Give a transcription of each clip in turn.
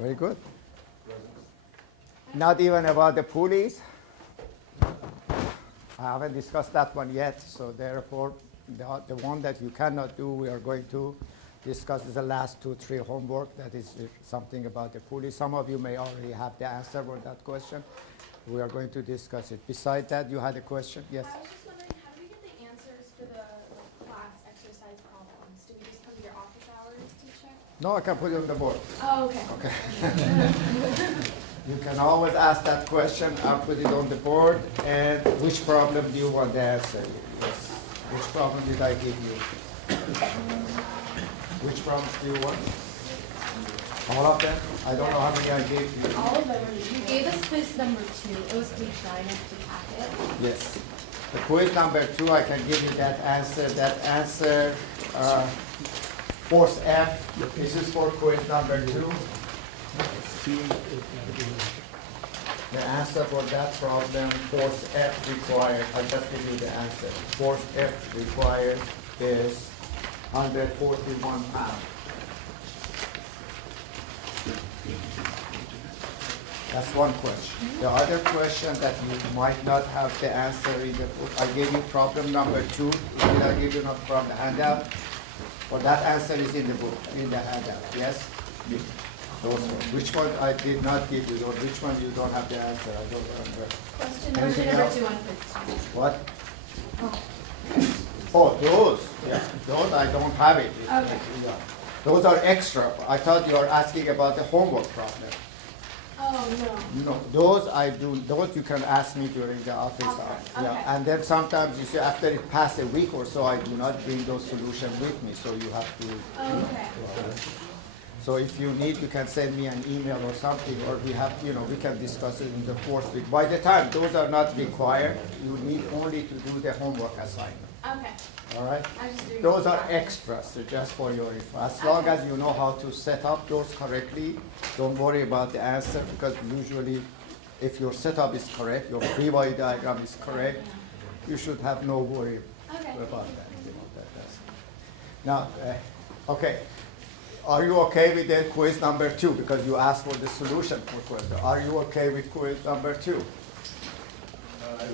Very good. Not even about the pulleys. I haven't discussed that one yet, so therefore, the one that you cannot do, we are going to discuss is the last 2, 3 homework. That is something about the pulley. Some of you may already have the answer for that question. We are going to discuss it. Besides that, you had a question? Yes? I was just wondering, how do we get the answers for the class exercise problems? Do we just come to your office hours to check? No, I can put it on the board. Oh, okay. Okay. You can always ask that question. I'll put it on the board. And which problem do you want to answer? Yes. Which problem did I give you? Which problems do you want? All of them? I don't know how many I gave you. All of them. You gave us quiz number 2. It was page 9 of the packet. Yes. The quiz number 2, I can give you that answer. That answer, force F. This is for quiz number 2. The answer for that problem, force F required, I'll just give you the answer. Force F required is 141 pounds. That's one question. The other question that you might not have the answer in the book, I gave you problem number 2. Did I give you not from the handout? Well, that answer is in the book, in the handout, yes? Those ones. Which one I did not give you, or which one you don't have the answer? I don't remember. Question Anything number else? 2 on quiz 2. What? Oh. Oh, those. Yeah, those I don't have it. Okay. Yeah. Those are extra. I thought you were asking about the homework problem. Oh, no. No, those I do. Those you can ask me during the office Okay, hour. Yeah, okay. and then sometimes you see after it passed a week or so, I do not bring those solutions with me, so you have to. Oh, okay. So if you need, you can send me an email or something, or we have, we can discuss it in the fourth week. By the time those are not required, you need only to do the homework assignment. Okay. All right? I was just doing Those are that. extras, so just for your info. As long as you know how to set up those correctly, don't worry about the answer, because usually if your setup is correct, your free body diagram is correct, you should have no worry Okay. about that. Now, okay. Are you okay with the quiz number 2? Because you asked for the solution for quiz. Are you okay with quiz number 2?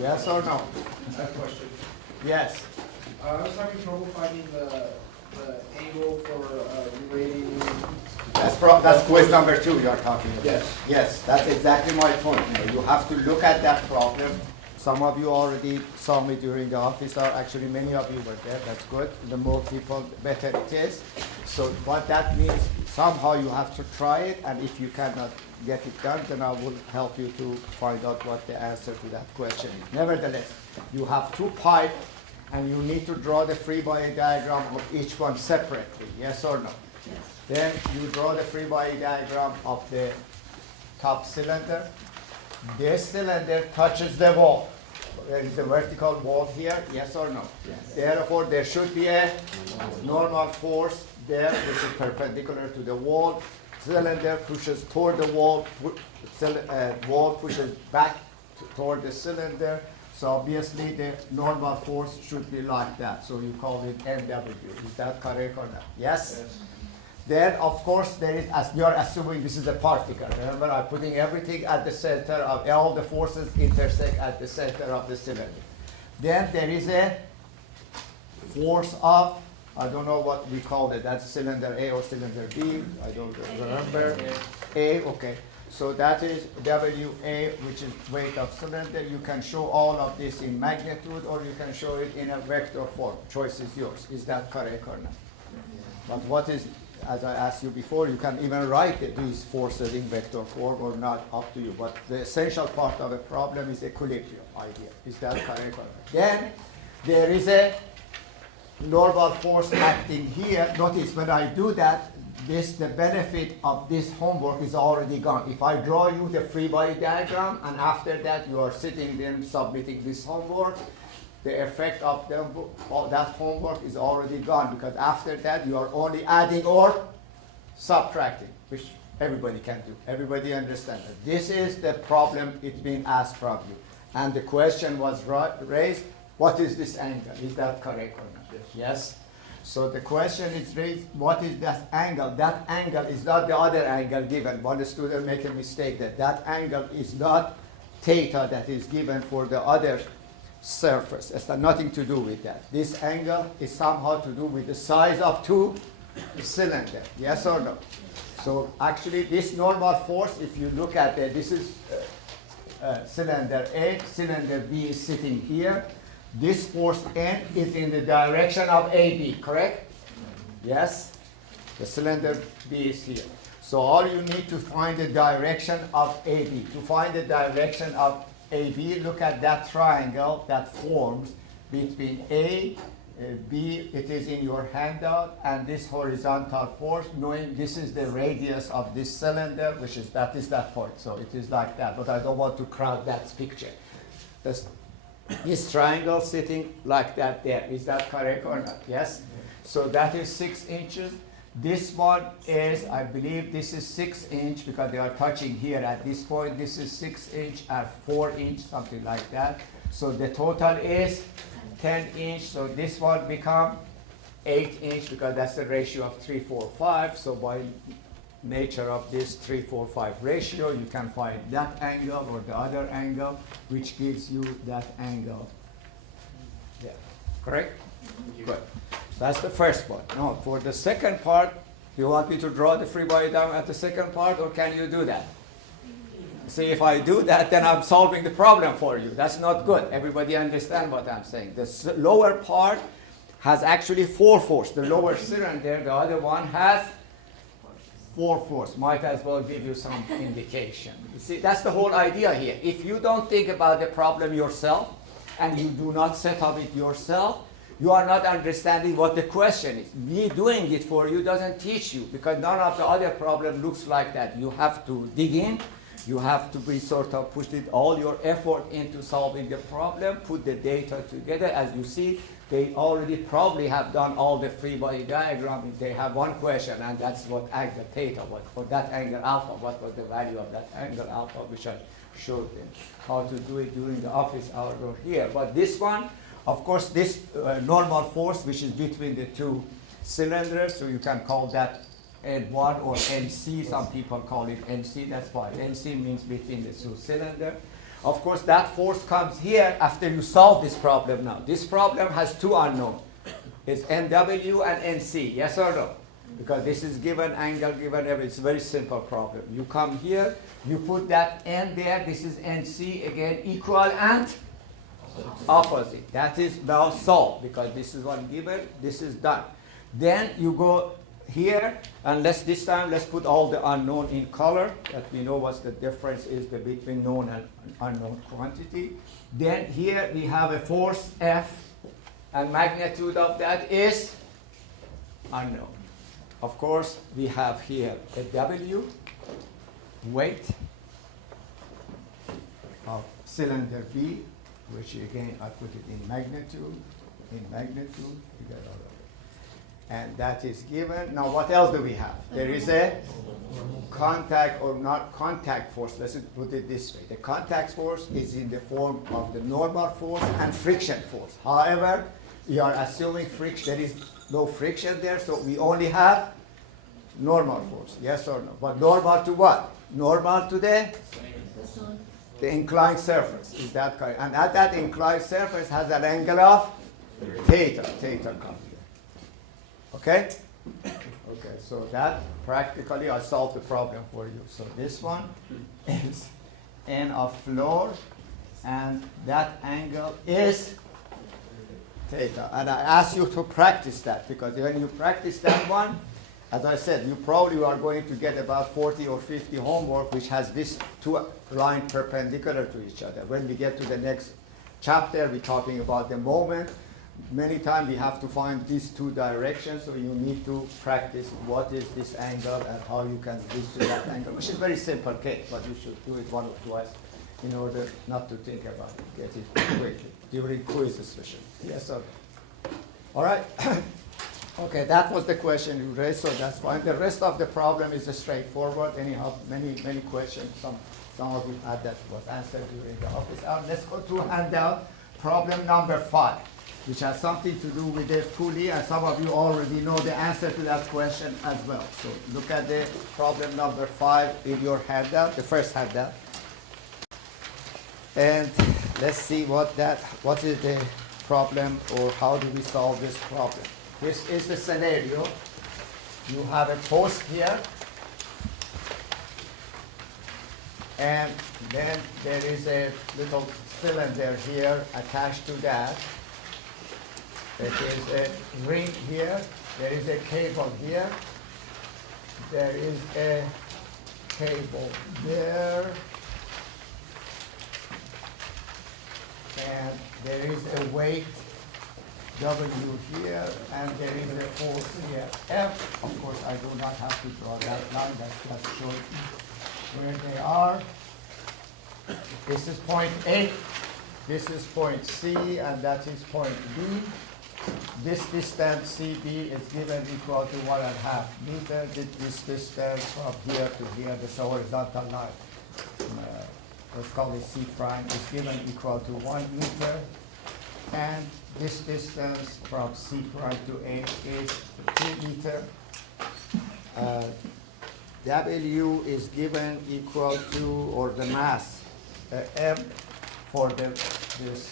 Yes or no? I have a question. Yes. I was having trouble finding the angle for relating. That's quiz number 2 you are talking about. Yes. Yes, that's exactly my point. You have to look at that problem. Some of you already saw me during the office hour. Actually, many of you were there. That's good. The more people, better it is. So what that means, somehow you have to try it, and if you cannot get it done, then I will help you to find out what the answer to that question is. Nevertheless, you have 2 pipes, and you need to draw the free body diagram of each one separately. Yes or no? Yes. Then you draw the free body diagram of the top cylinder. This cylinder touches the wall. There is a vertical wall here, yes or no? Yes. Therefore, there should be a normal force there, which is perpendicular to the wall. Cylinder pushes toward the wall, wall pushes back toward the cylinder. So obviously, the normal force should be like that. So you call it NW. Is that correct or not? Yes? Then, of course, there is, as you are assuming this is a particle. Remember, I'm putting everything at the center of, all the forces intersect at the center of the cylinder. Then there is a force of, I don't know what we call it, that's cylinder A or cylinder B, I don't remember. A, okay. So that is WA, which is weight of cylinder. You can show all of this in magnitude, or you can show it in a vector form. Choice is yours. Is that correct or not? But what is, as I asked you before, you can even write these forces in vector form or not, up to you. But the essential part of a problem is equilibrium idea. Is that correct or not? Then there is a normal force acting here. Notice when I do that, the benefit of this homework is already gone. If I draw you the free body diagram, and after that you are sitting there submitting this homework, the effect of that homework is already gone, because after that you are only adding or subtracting, which everybody can do. Everybody understands that. This is the problem it's being asked from you. And the question was raised, what is this angle? Is that correct or not? Yes. So the question is raised, what is that angle? That angle is not the other angle given. One student make a mistake that angle is not theta that is given for the other surface. It's got nothing to do with that. This angle is somehow to do with the size of two cylinder. Yes or no? So actually this normal force, if you look at it, this is cylinder A, cylinder B is sitting here. This force N is in the direction of AB, correct? Yes? The cylinder B is here. So all you need to find the direction of AB. To find the direction of AB, look at that triangle that forms between A, B, it is in your handout, and this horizontal force, knowing this is the radius of this cylinder, which is that point. So it is like that, but I don't want to crowd that picture. This triangle sitting like that there. Is that correct or not? Yes? So that is 6 inches. This one is, I believe this is 6 inch because they are touching here at this point. This is 6 inch or 4 inch, something like that. So the total is 10 inch. So this one become 8 inch because that's the ratio of 3:4:5. So by nature of this 3:4:5 ratio, you can find that angle or the other angle, which gives you that angle there. Correct? Good. That's the first part. Now, for the second part, you want me to draw the free body diagram at the second part, or can you do that? See, if I do that, then I'm solving the problem for you. That's not good. Everybody understand what I'm saying. The lower part has actually 4 force. The lower cylinder, the other one has 4 force. Might as well give you some indication. You see, that's the whole idea here. If you don't think about the problem yourself, and you do not set up it yourself, you are not understanding what the question is. Me doing it for you doesn't teach you, because none of the other problem looks like that. You have to dig in. You have to be sort of put all your effort into solving the problem, put the data together. As you see, they already probably have done all the free body diagram. They have one question, and that's what angle theta was, or that angle alpha, what was the value of that angle alpha, which I showed them how to do it during the office hour over here. But this one, of course, this normal force, which is between the two cylinders, so you can call that N1 or NC, some people call it NC, that's fine. NC means between the two cylinders. Of course, that force comes here after you solve this problem now. This problem has 2 unknowns. It's NW and NC, yes or no? Because this is given angle, given everything. It's a very simple problem. You come here, you put that N there, this is NC, again, equal and opposite. That is now solved, because this is one given, this is done. Then you go here, and this time let's put all the unknown in color, that we know what the difference is between known and unknown quantity. Then here we have a force F, and magnitude of that is unknown. Of course, we have here a W, weight of cylinder B, which again I put it in magnitude, you get all of it. And that is given. Now what else do we have? There is a contact or not contact force. Let's put it this way. The contact force is in the form of the normal force and friction force. However, we are assuming friction, there is no friction there, so we only have normal force, yes or no? But normal to what? Normal to the inclined surface. Is that correct? And at that inclined surface has an angle of theta. Theta comes here. Okay? Okay, so that practically I solved the problem for you. So this one is N of floor, and that angle is theta. And I ask you to practice that, because when you practice that one, as I said, you probably are going to get about 40 or 50 homework which has these 2 lines perpendicular to each other. When we get to the next chapter, we're talking about the moment. Many times we have to find these 2 directions, so you need to practice what is this angle and how you can reach to that angle, which is very simple case, but you should do it 1 or twice in order not to think about it. Get it quickly, during quiz especially. Yes, sir. All right. Okay, that was the question you raised, so that's fine. The rest of the problem is straightforward. Anyhow, many questions. Some of you had that was answered during the office hour. Let's go to handout. Problem number 5. which has something to do with the pulley, and some of you already know the answer to that question as well. So look at the problem number 5 in your handout, the first handout. And let's see what is the problem, or how do we solve this problem. This is the scenario. You have a post here, and then there is a little cylinder here attached to that. There is a ring here, there is a cable here, there is a cable there, and there is a weight W here, and there is a force here F. Of course, I do not have to draw that line, that just shows where they are. This is point A, this is point C, and that is point B. This distance CB is given equal to 1.5 meters. This distance from here to here, this horizontal line, let's call it C prime, is given equal to 1 meter. And this distance from C prime to A is 2 meters. W is given equal to, or the mass, M for this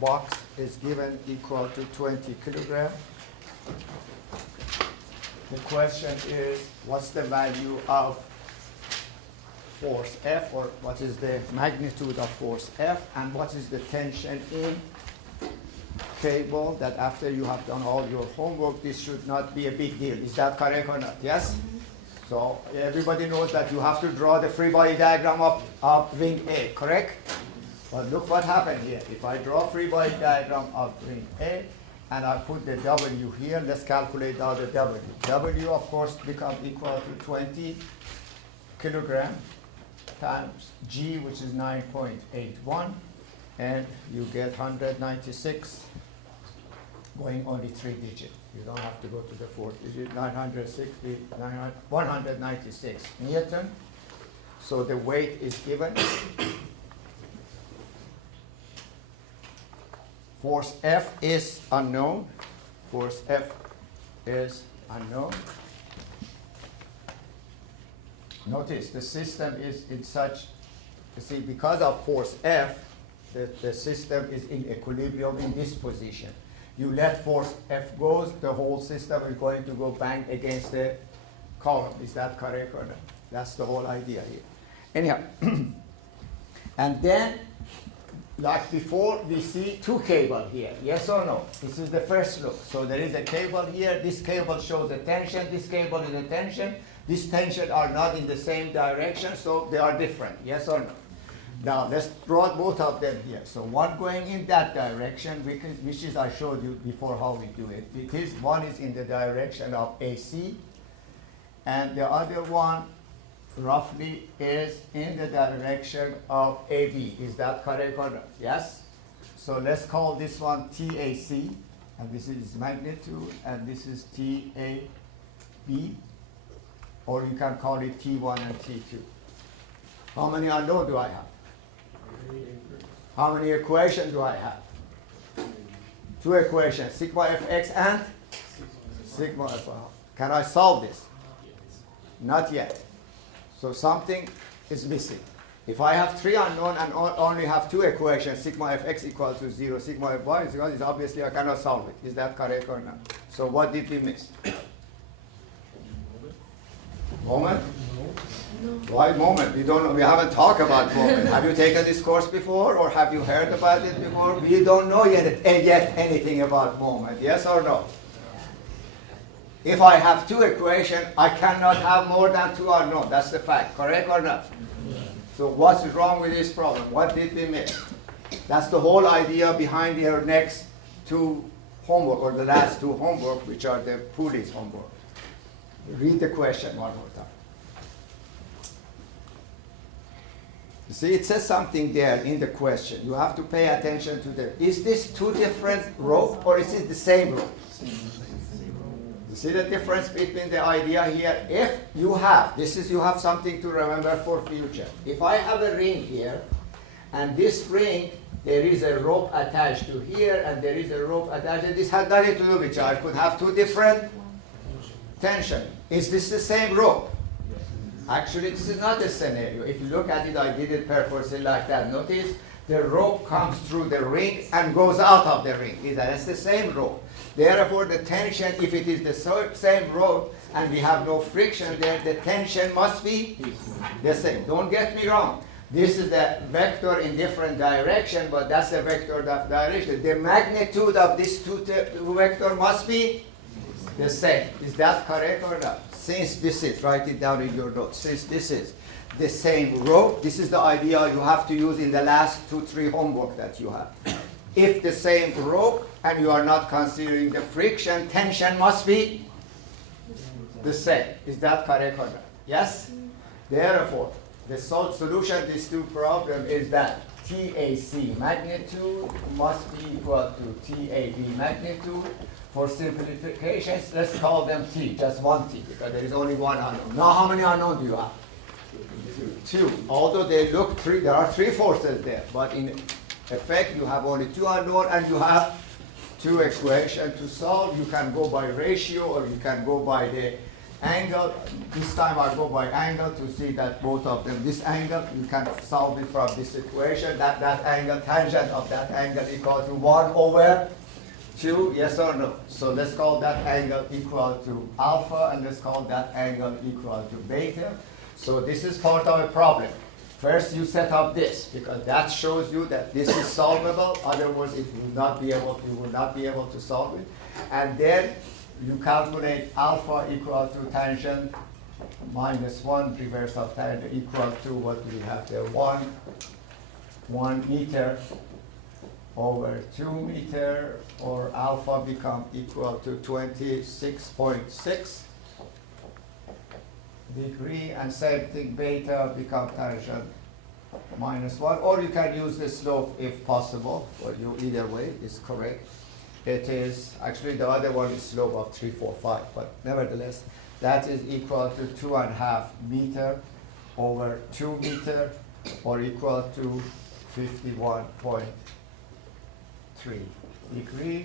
box is given equal to 20 kilograms. The question is, what's the value of force F, or what is the magnitude of force F, and what is the tension in cable, that after you have done all your homework, this should not be a big deal. Is that correct or not? Yes? So everybody knows that you have to draw the free body diagram of ring A, correct? But look what happened here. If I draw free body diagram of ring A, and I put the W here, let's calculate now the W. W, of course, becomes equal to 20 kilograms times G, which is 9.81, and you get 196, going only 3 digits. You don't have to go to the 4th digit, 196 Newton. So the weight is given. Force F is unknown. Force F is unknown. Notice the system is in such, you see, because of force F, the system is in equilibrium in this position. You let force F goes, the whole system is going to go bang against the column. Is that correct or not? That's the whole idea here. Anyhow, and then, like before, we see 2 cables here. Yes or no? This is the first look. So there is a cable here. This cable shows a tension. This cable is a tension. These tensions are not in the same direction, so they are different. Yes or no? Now let's draw both of them here. So one going in that direction, which is I showed you before how we do it. One is in the direction of AC, and the other one roughly is in the direction of AB. Is that correct or not? Yes? So let's call this one TAC, and this is magnitude, and this is TAB, or you can call it T1 and T2. How many unknown do I have? How many equations do I have? 2 equations, sigma fx and sigma fy. Can I solve this? Not yet. So something is missing. If I have 3 unknown and only have 2 equations, sigma fx equals to 0, sigma fy is equal to 0, obviously I cannot solve it. Is that correct or not? So what did we miss? Moment? Why moment? We don't know. We haven't talked about moment. Have you taken this course before, or have you heard about it before? We don't know yet anything about moment. Yes or no? If I have 2 equations, I cannot have more than 2 unknown. That's the fact. Correct or not? So what's wrong with this problem? What did we miss? That's the whole idea behind your next 2 homework, or the last 2 homework, which are the Pulleys homework. Read the question one more time. You see, it says something there in the question. You have to pay attention to is this 2 different ropes, or is it the same rope? You see the difference between the idea here? If you have, you have something to remember for future. If I have a ring here, And this ring, there is a rope attached to here, and there is a rope attached. This has nothing to do with each other. I could have two different tension. Is this the same rope? Actually, this is not the scenario. If you look at it, I did it purposely like that. Notice the rope comes through the ring and goes out of the ring. That's the same rope. Therefore, the tension, if it is the same rope and we have no friction there, the tension must be the same. Don't get me wrong. This is the vector in different direction, but that's the vector of direction. The magnitude of this two vector must be the same. Is that correct or not? Since this is, write it down in your notes. Since this is the same rope, this is the idea you have to use in the last 2-3 homework that you have. If the same rope and you are not considering the friction, tension must be the same. Is that correct or not? Yes? Therefore, the solution to these two problems is that TAC magnitude must be equal to TAB magnitude. For simplifications, let's call them T, just one T, because there is only one unknown. Now, how many unknowns do you have? Two. Although they look three, there are three forces there, but in effect, you have only two unknowns, and you have two equations to solve. You can go by ratio, or you can go by the angle. This time I go by angle to see that both of them, this angle, you can solve it from this equation, that angle, tangent of that angle equal to 1 over 2, yes or no? So let's call that angle equal to alpha, and let's call that angle equal to beta. So this is part of a problem. First you set up this, because that shows you that this is solvable, otherwise you will not be able to solve it. And then you calculate alpha equal to tangent minus 1, reverse of tangent equal to what we have there, 1 meter over 2 meter, or alpha become equal to 26.6 degree, and same thing, beta become tangent minus 1, or you can use the slope if possible, or you either way is correct. It is, actually the other one is slope of 345, but nevertheless, that is equal to 2.5 meter over 2 meter, or equal to 51.3 degree.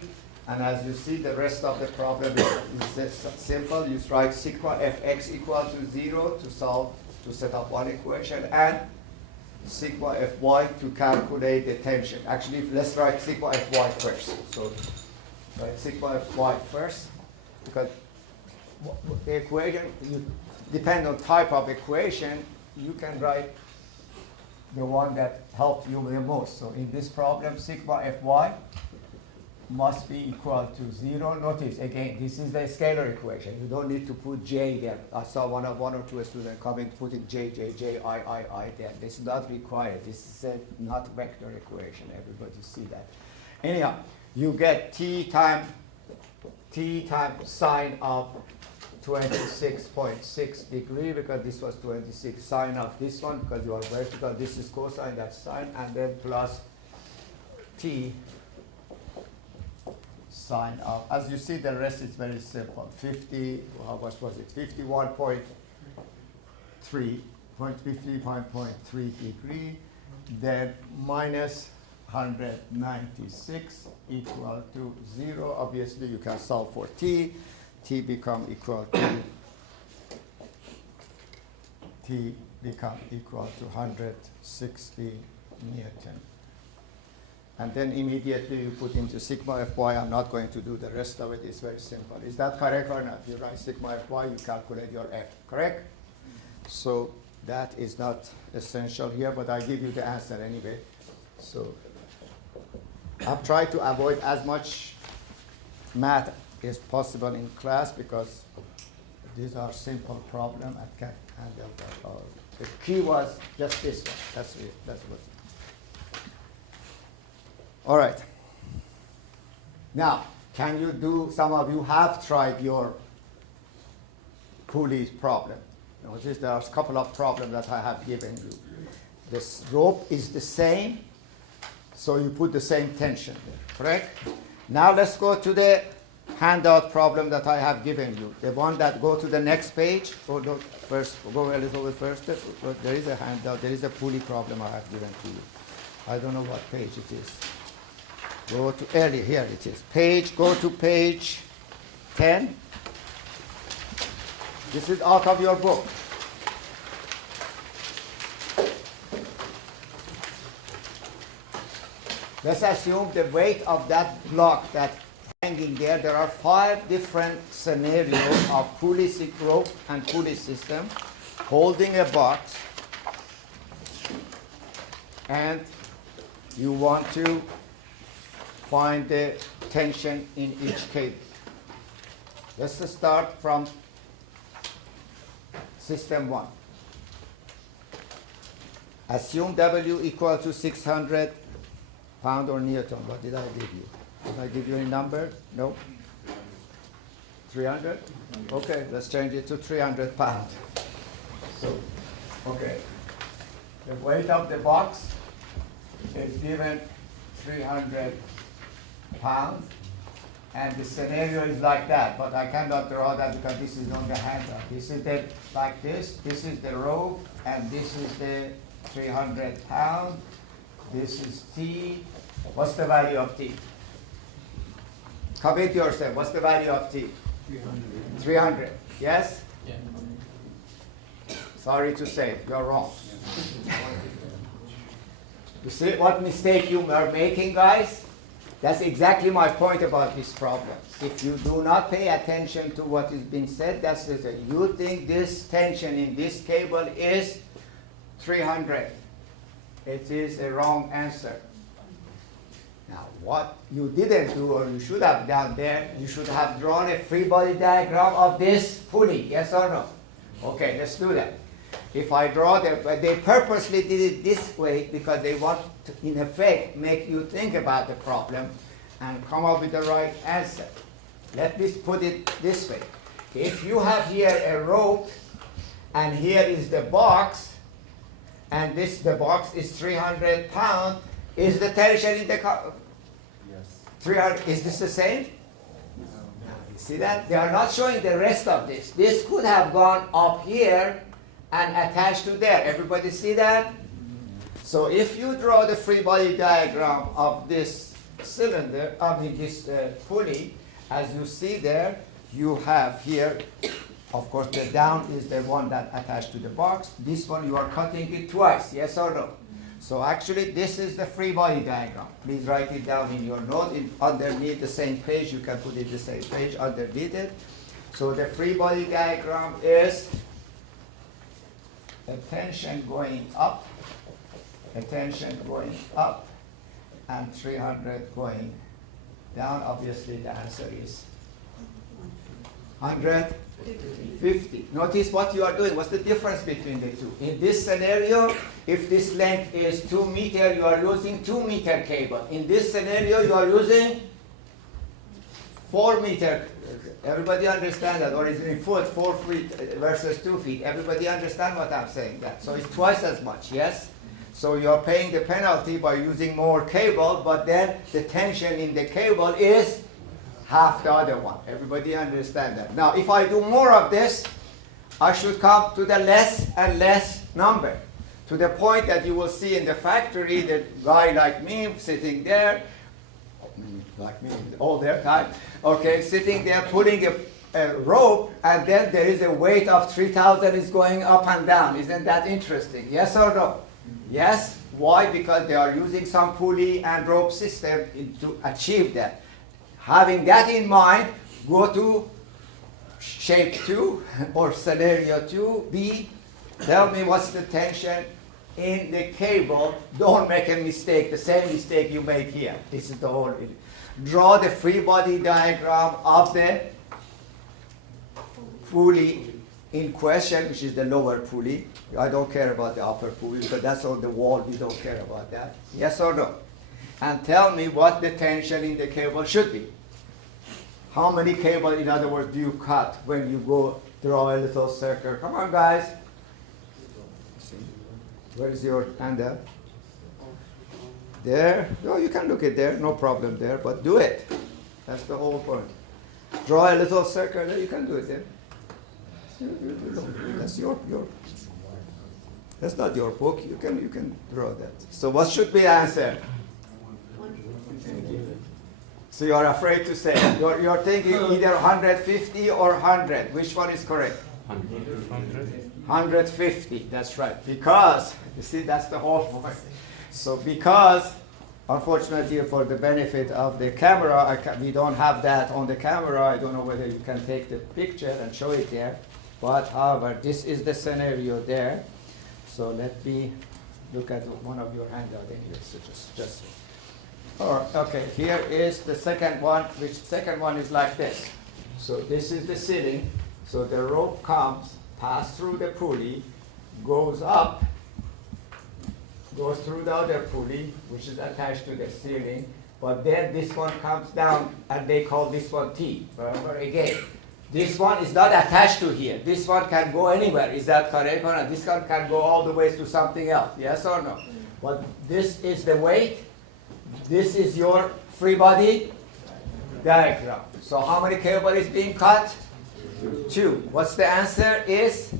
And as you see, the rest of the problem is simple. You write sigma fx equal to 0 to set up one equation, and sigma fy to calculate the tension. Actually, let's write sigma fy first. So write sigma fy first, because the equation, you depend on type of equation, you can write the one that helped you the most. So in this problem, sigma fy must be equal to 0. Notice again, this is the scalar equation. You don't need to put j there. I saw one or two students coming putting j, I there. This is not required. This is a not vector equation. Everybody see that. Anyhow, you get t times sine of 26.6 degree, because this was 26 sine of this one, because you are vertical. This is cosine, that's sine, and then plus t sine of, as you see, the rest is very simple. 50, how much was it? 51.3 degree, then minus 196 equal to 0. Obviously, you can solve for t. T become equal to 160 Newton. And then immediately you put into sigma fy. I'm not going to do the rest of it. It's very simple. Is that correct or not? You write sigma fy, you calculate your f, correct? So that is not essential here, but I give you the answer anyway. So I've tried to avoid as much math as possible in class, because these are simple problems. I can't handle that. The key was just this one. That's it. That's what. All right. Now, can you do, some of you have tried your pulley problem. Notice there are a couple of problems that I have given you. This rope is the same, so you put the same tension there, correct? Now let's go to the handout problem that I have given you. The one that go to the next page, go a little bit first. There is a handout, there is a pulley problem I have given to you. I don't know what page it is. Go to early, here it is. Page, go to page 10. This is out of your book. Let's assume the weight of that block that hanging there. There are 5 different scenarios of pulley rope and pulley system holding a box, and you want to find the tension in each cable. Let's start from system 1. Assume W equal to 600 pound or Newton. What did I give you? Did I give you any number? No? 300? Okay, let's change it to 300 pounds. So, okay. The weight of the box is given 300 pounds, and the scenario is like that, but I cannot draw that because this is on the handout. This is the, like this is the rope, and this is the 300 pound. This is T. What's the value of T? Commit yourself. What's the value of T? 300. 300. Yes? Yeah. Sorry to say, you're wrong. You see what mistake you are making, guys? That's exactly my point about this problem. If you do not pay attention to what is being said, that's the thing. You think this tension in this cable is 300. It is a wrong answer. Now, what you didn't do, or you should have done there, you should have drawn a free body diagram of this pulley, yes or no? Okay, let's do that. If I draw they purposely did it this way because they want to, in effect, make you think about the problem and come up with the right answer. Let me put it this way. If you have here a rope, and here is the box, and the box is 300 pounds, is the tension in the Yes. 300, is this the same? You see that? They are not showing the rest of this. This could have gone up here and attached to there. Everybody see that? So if you draw the free body diagram of this cylinder, this pulley, as you see there, you have here, of course, the down is the one that attached to the box. This one you are cutting it twice, yes or no? So actually, this is the free body diagram. Please write it down in your note. Underneath the same page, you can put it the same page underneath it. So the free body diagram is a tension going up, and 300 going down. Obviously, the answer is 150. Notice what you are doing. What's the difference between the two? In this scenario, if this length is 2 meters, you are using 2-meter cable. In this scenario, you are using 4 meter. Everybody understand that? Or is it in foot, 4 feet versus 2 feet? Everybody understand what I'm saying? That so it's twice as much, yes? So you're paying the penalty by using more cable, but then the tension in the cable is half the other one. Everybody understand that? Now, if I do more of this, I should come to the less and less number, to the point that you will see in the factory the guy like me sitting there, like me all their time, okay, sitting there pulling a rope, and then there is a weight of 3,000 is going up and down. Isn't that interesting? Yes or no? Yes. Why? Because they are using some pulley and rope system to achieve that. Having that in mind, go to shape 2 or scenario 2B. Tell me what's the tension in the cable. Don't make a mistake, the same mistake you made here. This is the whole. Draw the free body diagram of the pulley in question, which is the lower pulley. I don't care about the upper pulley because that's on the wall. We don't care about that. Yes or no? And tell me what the tension in the cable should be. How many cable, in other words, do you cut when you go draw a little circle? Come on, guys. Where is your handle? There. No, you can look at there. No problem there. But do it. That's the whole point. Draw a little circle there. You can do it there. That's your. That's not your book. You can draw that. So what should be the answer? So you're afraid to say. You're thinking either 150 or 100. Which one is correct? 150. That's right. Because you see, that's the whole point. So because, unfortunately, for the benefit of the camera, we don't have that on the camera. I don't know whether you can take the picture and show it there. But however, this is the scenario there. So let me look at one of your handouts anyway. So just. Okay, here is the second one, which second one is like this. So this is the ceiling. So the rope comes, passes through the pulley, goes up, goes through the other pulley, which is attached to the ceiling. But then this one comes down, and they call this one T. Remember again, this one is not attached to here. This one can go anywhere. Is that correct or not? This one can go all the way to something else. Yes or no? But this is the weight. This is your free body diagram. So how many cable is being cut? 2. What's the answer? Is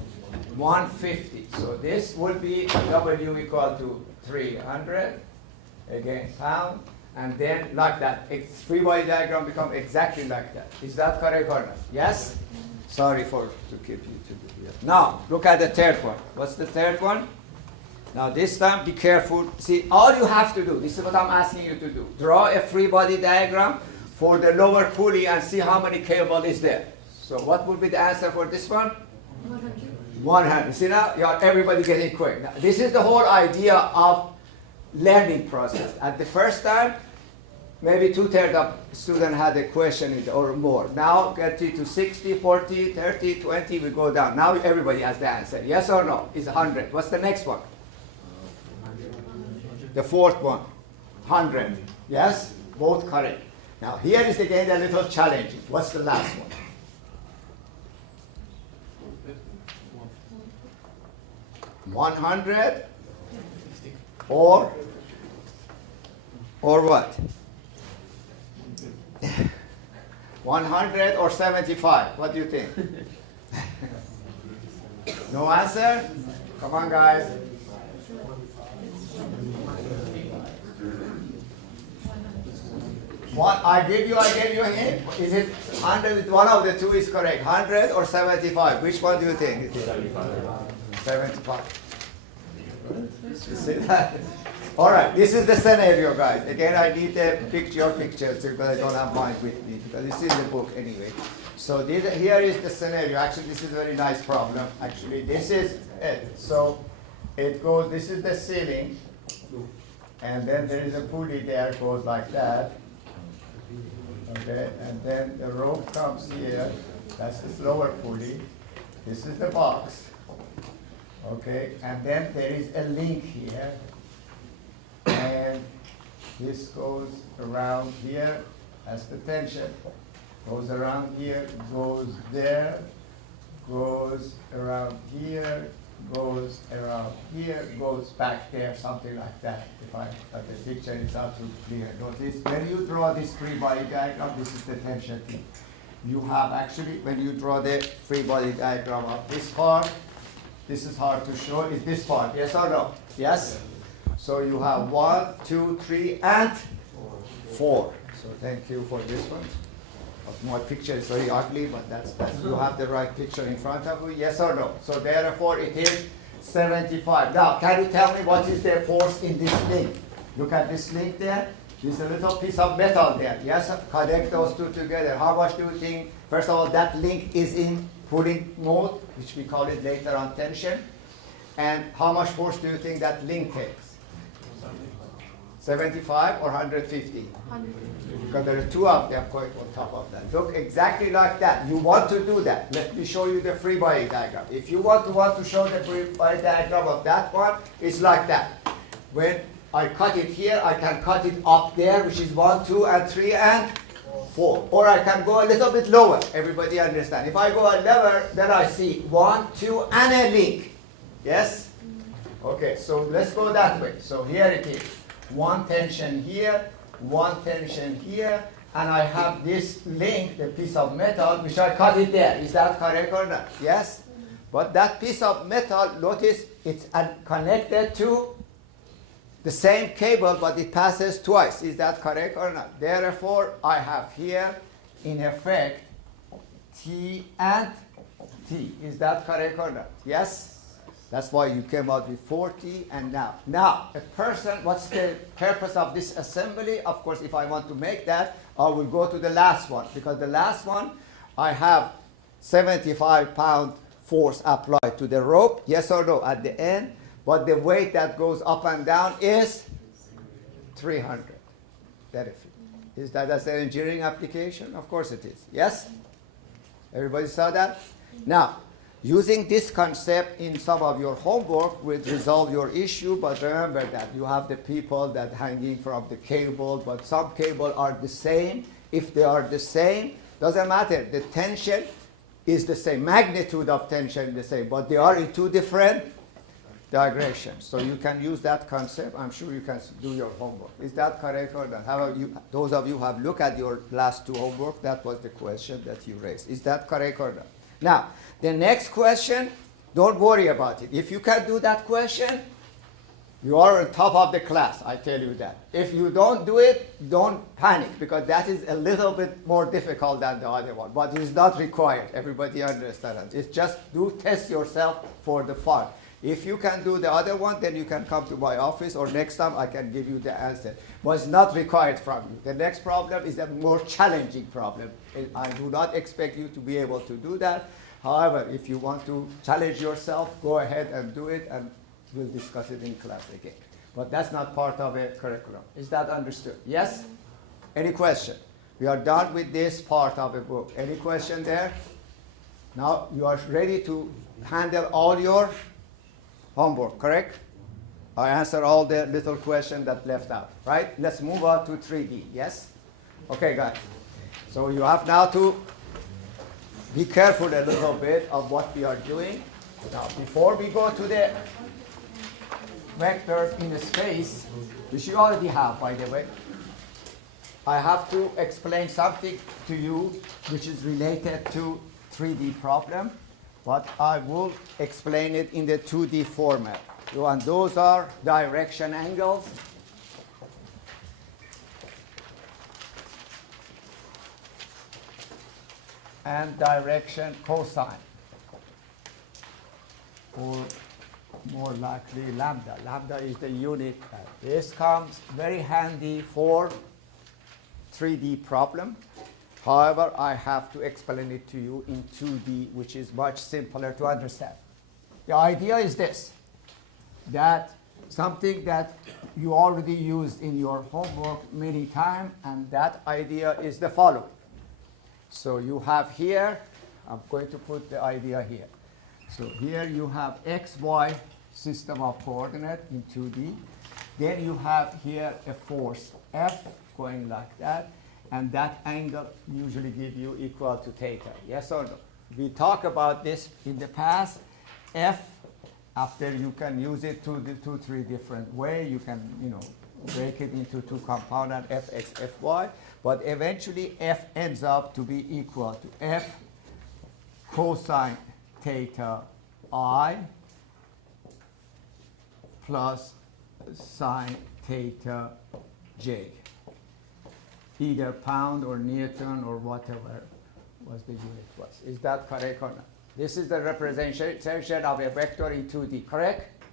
150. So this would be W equal to 300. Again, pound. And then like that. Free body diagram becomes exactly like that. Is that correct or not? Yes? Sorry to keep you to do this. Now, look at the third one. What's the third one? Now this time, be careful. See, all you have to do, this is what I'm asking you to do. Draw a free body diagram for the lower pulley and see how many cable is there. So what would be the answer for this one? 100. 100. See now, everybody getting quick. Now, this is the whole idea of learning process. At the first time, maybe 2/3 of students had a question or more. Now get it to 60, 40, 30, 20, we go down. Now everybody has the answer. Yes or no? It's 100. What's the next one? The fourth one, 100. Yes? Both correct. Now here is again a little challenging. What's the last one? 100 or what? 100 or 75? What do you think? No answer? Come on, guys. I gave you a hint. Is it 100? One of the two is correct. 100 or 75? Which one do you think it is? 75. You see that? All right. This is the scenario, guys. Again, I need your pictures because I don't have mine with me because it's in the book anyway. So here is the scenario. Actually, this is a very nice problem. Actually, this is it. So it goes. This is the ceiling, and then there is a pulley there. It goes like that. Okay, and then the rope comes here. That's the lower pulley. This is the box. Okay, and then there is a link here. And this goes around here. That's the tension. Goes around here, goes there, goes around here, goes around here, goes back there, something like that. If the picture is not too clear. Notice when you draw this free body diagram, this is the tension thing. You have actually, when you draw the free body diagram of this part, this is hard to show, is this part, yes or no? Yes? So you have 1, 2, 3, and 4. So thank you for this one. My picture is very ugly, but that's you have the right picture in front of you, yes or no? So therefore it is 75. Now, can you tell me what is the force in this link? Look at this link there. There's a little piece of metal there. Yes, connect those two together. How much do you think? First of all, that link is in pulling mode, which we call it later on tension. And how much force do you think that link takes? 75 or 150? 150. Because there are two of them going on top of that. Look exactly like that. You want to do that. Let me show you the free body diagram. If you want to show the free body diagram of that one, it's like that. When I cut it here, I can cut it up there, which is 1, 2, and 3, and 4. Or I can go a little bit lower. Everybody understand? If I go a lower, then I see 1, 2, and a link. Yes? Okay, so let's go that way. So here it is. One tension here, one tension here, and I have this link, the piece of metal, which I cut it there. Is that correct or not? Yes? But that piece of metal, notice it's connected to the same cable, but it passes twice. Is that correct or not? Therefore, I have here, in effect, T and T. Is that correct or not? Yes? That's why you came out with 40 and now. Now, a person, what's the purpose of this assembly? Of course, if I want to make that, I will go to the last one, because the last one, I have 75-pound force applied to the rope, yes or no, at the end, but the weight that goes up and down is 300. That is that as an engineering application? Of course it is. Yes? Everybody saw that? Now, using this concept in some of your homework will resolve your issue, but remember that you have the people that hanging from the cable, but some cable are the same. If they are the same, doesn't matter. The tension is the same, magnitude of tension is the same, but they are in two different directions. So you can use that concept. I'm sure you can do your homework. Is that correct or not? How have you, those of you who have looked at your last two homework, that was the question that you raised. Is that correct or not? Now, the next question, don't worry about it. If you can do that question, you are on top of the class, I tell you that. If you don't do it, don't panic, because that is a little bit more difficult than the other one. But it is not required. Everybody understands. It's just do test yourself for the fun. If you can do the other one, then you can come to my office, or next time I can give you the answer. But it's not required from you. The next problem is a more challenging problem. I do not expect you to be able to do that. However, if you want to challenge yourself, go ahead and do it, and we'll discuss it in class again. But that's not part of a curriculum. Is that understood? Yes? Any question? We are done with this part of the book. Any question there? Now you are ready to handle all your homework, correct? I answered all the little questions that left out, right? Let's move on to 3D, yes? Okay, guys. So you have now to be careful a little bit of what we are doing. Now, before we go to the vectors in the space, which you already have, by the way, I have to explain something to you which is related to 3D problem, but I will explain it in the 2D format. And those are direction angles and direction cosine, or more likely lambda. Lambda is the unit. This comes very handy for 3D problem. However, I have to explain it to you in 2D, which is much simpler to understand. The idea is this, that something that you already used in your homework many times, and that idea is the following. So you have here, I'm going to put the idea here. So here you have x, y system of coordinate in 2D. Then you have here a force F going like that, and that angle usually give you equal to theta. Yes or no? We talked about this in the past. F, after you can use it three different ways. You can, break it into two components, fx, fy. But eventually, F ends up to be equal to F cosine theta I plus sine theta j. Either pound or Newton or whatever was the unit was. Is that correct or not? This is the representation of a vector in 2D, correct?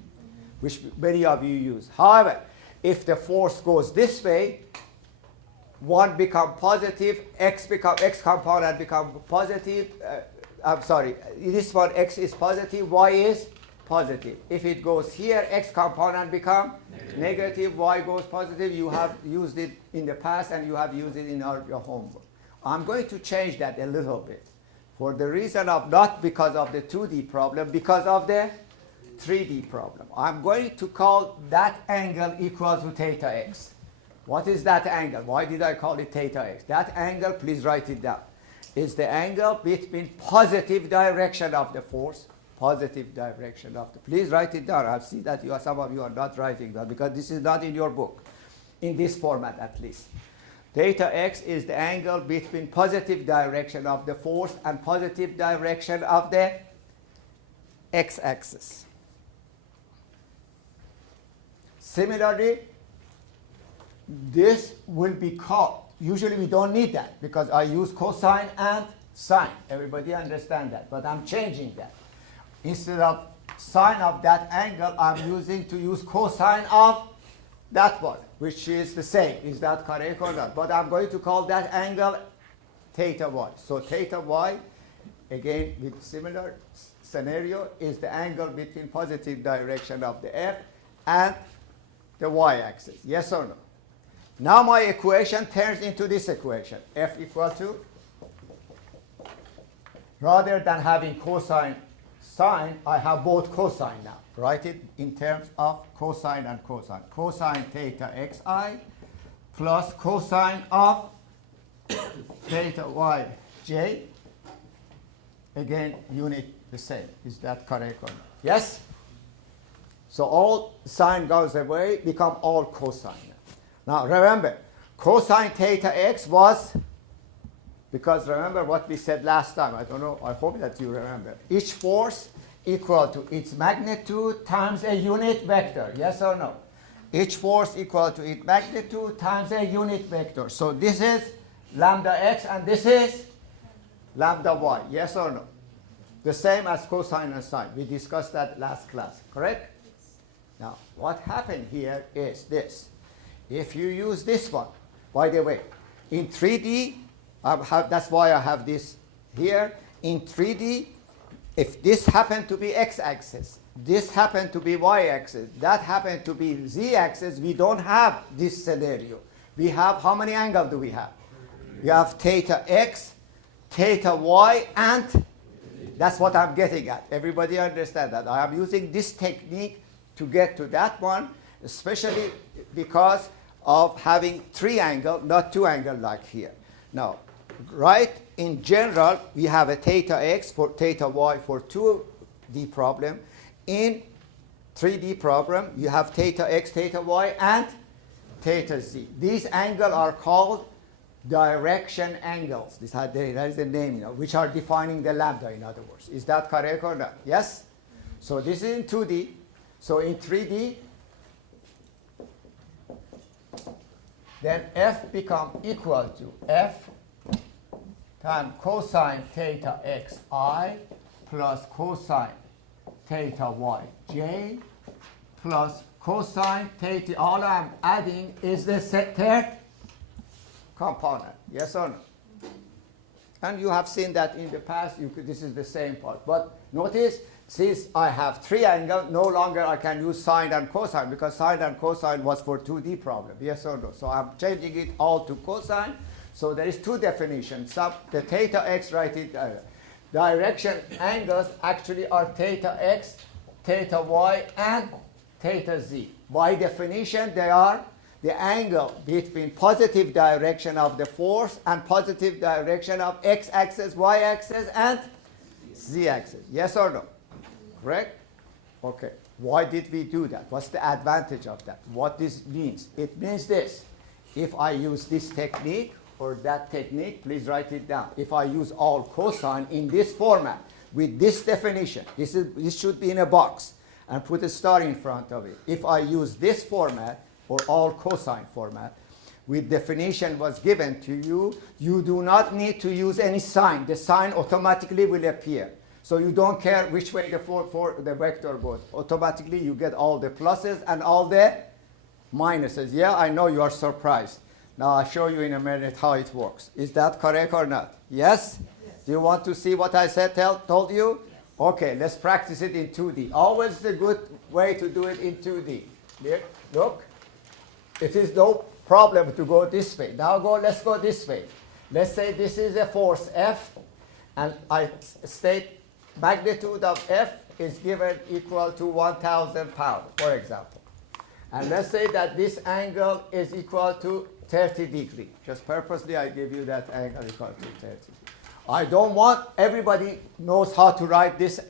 Which many of you use. However, if the force goes this way, one become positive, x component become positive. This one x is positive, y is positive. If it goes here, x component become negative, y goes positive. You have used it in the past and you have used it in your homework. I'm going to change that a little bit for the reason of not because of the 2D problem, because of the 3D problem. I'm going to call that angle equal to theta x. What is that angle? Why did I call it theta x? That angle, please write it down, is the angle between positive direction of the force, positive direction of the, please write it down. I see that some of you are not writing that because this is not in your book, in this format at least. Theta x is the angle between positive direction of the force and positive direction of the x-axis. Similarly, this will be called, usually we don't need that because I use cosine and sine. Everybody understand that, but I'm changing that. Instead of sine of that angle, I'm using to use cosine of that one, which is the same. Is that correct or not? But I'm going to call that angle theta y. So theta y, again with similar scenario, is the angle between positive direction of the f and the y-axis. Yes or no? Now my equation turns into this equation. F equal to, rather than having cosine sine, I have both cosine now. Write it in terms of cosine and cosine. Cosine theta xi plus cosine of theta yj. Again, unit the same. Is that correct or not? Yes? So all sine goes away, become all cosine. Now remember, cosine theta x was, because remember what we said last time, I don't know, I hope that you remember. Each force equal to its magnitude times a unit vector, yes or no? Each force equal to its magnitude times a unit vector. So this is lambda x and this is lambda y, yes or no? The same as cosine and sine. We discussed that last class, correct? Now, what happened here is this. If you use this one, by the way, in 3D, that's why I have this here. In 3D, if this happened to be x-axis, this happened to be y-axis, that happened to be z-axis, we don't have this scenario. We have, how many angles do we have? We have theta x, theta y, and that's what I'm getting at. Everybody understand that? I am using this technique to get to that one, especially because of having 3 angles, not 2 angles like here. Now, right, in general, we have a theta x for theta y for 2D problem. In 3D problem, you have theta x, theta y, and theta z. These angles are called direction angles. That is the name, which are defining the lambda, in other words. Is that correct or not? Yes? So this is in 2D. So in 3D, then f become equal to f times cosine theta xi plus cosine theta yj plus cosine theta. All I'm adding is the third component. Yes or no? And you have seen that in the past. This is the same part. But notice, since I have 3 angles, no longer I can use sine and cosine, because sine and cosine was for 2D problem. Yes or no? So I'm changing it all to cosine. So there is 2 definitions. The theta x, write it. Direction angles actually are theta x, theta y, and theta z. By definition, they are the angle between positive direction of the force and positive direction of x-axis, y-axis, and z-axis. Yes or no? Correct? Okay. Why did we do that? What's the advantage of that? What this means? It means this. If I use this technique or that technique, please write it down. If I use all cosine in this format with this definition, this should be in a box and put a star in front of it. If I use this format or all cosine format, with definition was given to you, you do not need to use any sign. The sign automatically will appear. So you don't care which way the vector goes. Automatically you get all the pluses and all the minuses. Yeah, I know you are surprised. Now I'll show you in a minute how it works. Is that correct or not? Yes? Do you want to see what I said, told you? Okay, let's practice it in 2D. Always the good way to do it in 2D. Here, look. It is no problem to go this way. Now let's go this way. Let's say this is a force F, and I state magnitude of F is given equal to 1,000 pounds, for example. And let's say that this angle is equal to 30 degrees. Just purposely I give you that angle equal to 30. I don't want, everybody knows how to write this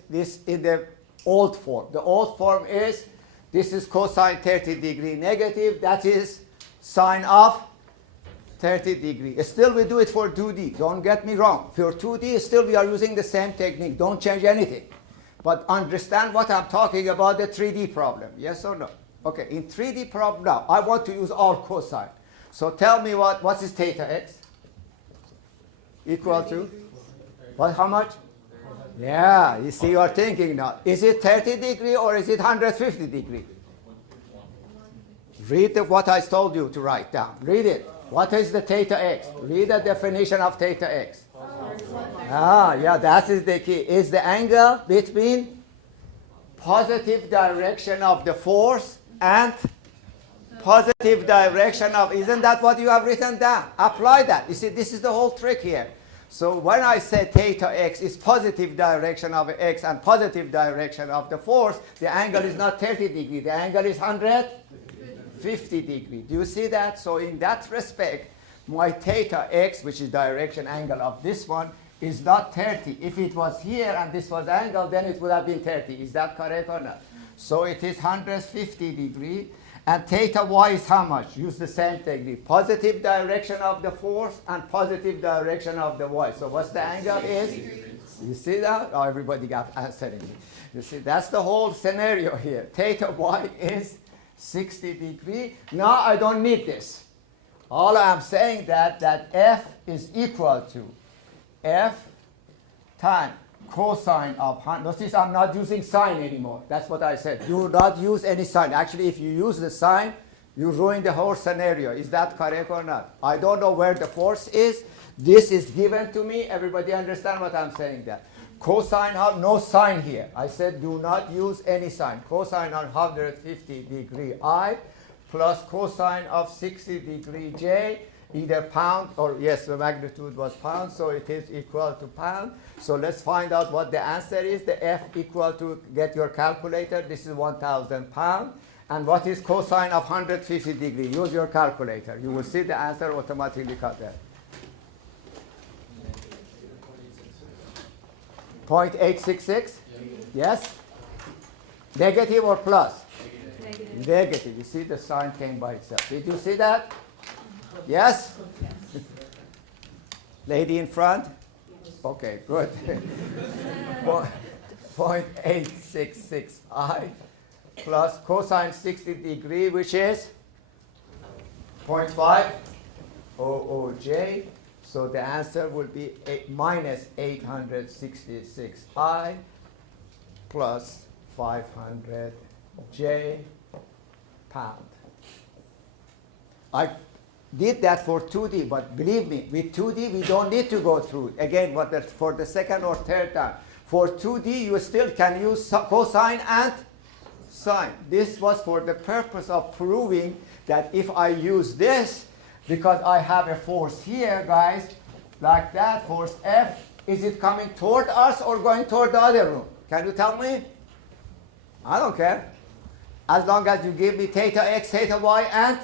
in the old form. The old form is, this is cosine 30 degree negative, that is sine of 30 degrees. Still we do it for 2D, don't get me wrong. For 2D, still we are using the same technique, don't change anything. But understand what I'm talking about, the 3D problem. Yes or no? Okay, in 3D problem now, I want to use all cosine. So tell me what is theta x? Equal to? What, how much? Yeah, you see, you are thinking now. Is it 30 degree or is it 150 degree? Read what I told you to write down. Read it. What is the theta x? Read the definition of theta x. Yeah, that is the key. Is the angle between positive direction of the force and positive direction of, isn't that what you have written down? Apply that. You see, this is the whole trick here. So when I say theta x is positive direction of x and positive direction of the force, the angle is not 30 degree. The angle is 150 degree. Do you see that? So in that respect, my theta x, which is direction angle of this one, is not 30. If it was here and this was angle, then it would have been 30. Is that correct or not? So it is 150 degree. And theta y is how much? Use the same technique. Positive direction of the force and positive direction of the y. So what's the angle is? You see that? Oh, everybody got answering me. You see, that's the whole scenario here. Theta y is 60 degree. Now I don't need this. All I'm saying that f is equal to f times cosine of 100. Notice I'm not using sine anymore. That's what I said. Do not use any sine. Actually, if you use the sine, you ruin the whole scenario. Is that correct or not? I don't know where the force is. This is given to me. Everybody understand what I'm saying there? Cosine of, no sine here. I said do not use any sine. Cosine of 150 degree I plus cosine of 60 degree J, either pound or, yes, the magnitude was pound, so it is equal to pound. So let's find out what the answer is. The F equal to, get your calculator, this is 1,000 pounds. And what is cosine of 150 degree? Use your calculator. You will see the answer automatically cut there. 0.866? Yes? Negative or plus? Negative. Negative. You see the sign came by itself. Did you see that? Yes? Lady in front? Okay, good. 0.866 I plus cosine 60 degree, which is 0.5 OOJ. So the answer will be minus 866 I plus 500 J pound. I did that for 2D, but believe me, with 2D we don't need to go through it. Again, for the second or third time. For 2D you still can use cosine and sine. This was for the purpose of proving that if I use this, because I have a force here, guys, like that, force F, is it coming toward us or going toward the other room? Can you tell me? I don't care. As long as you give me theta x, theta y, and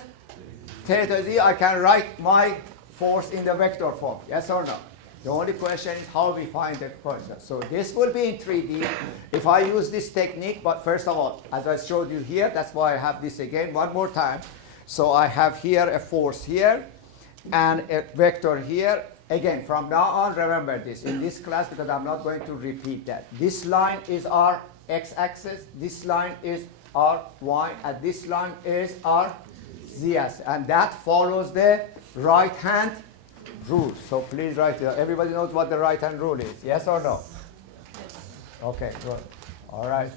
theta z, I can write my force in the vector form. Yes or no? The only question is how we find the question. So this will be in 3D if I use this technique. But first of all, as I showed you here, that's why I have this again one more time. So I have here a force here and a vector here. Again, from now on, remember this in this class because I'm not going to repeat that. This line is our x-axis. This line is our y. And this line is our z-axis. And that follows the right-hand rule. So please write it. Everybody knows what the right-hand rule is. Yes or no? Okay, good. All right.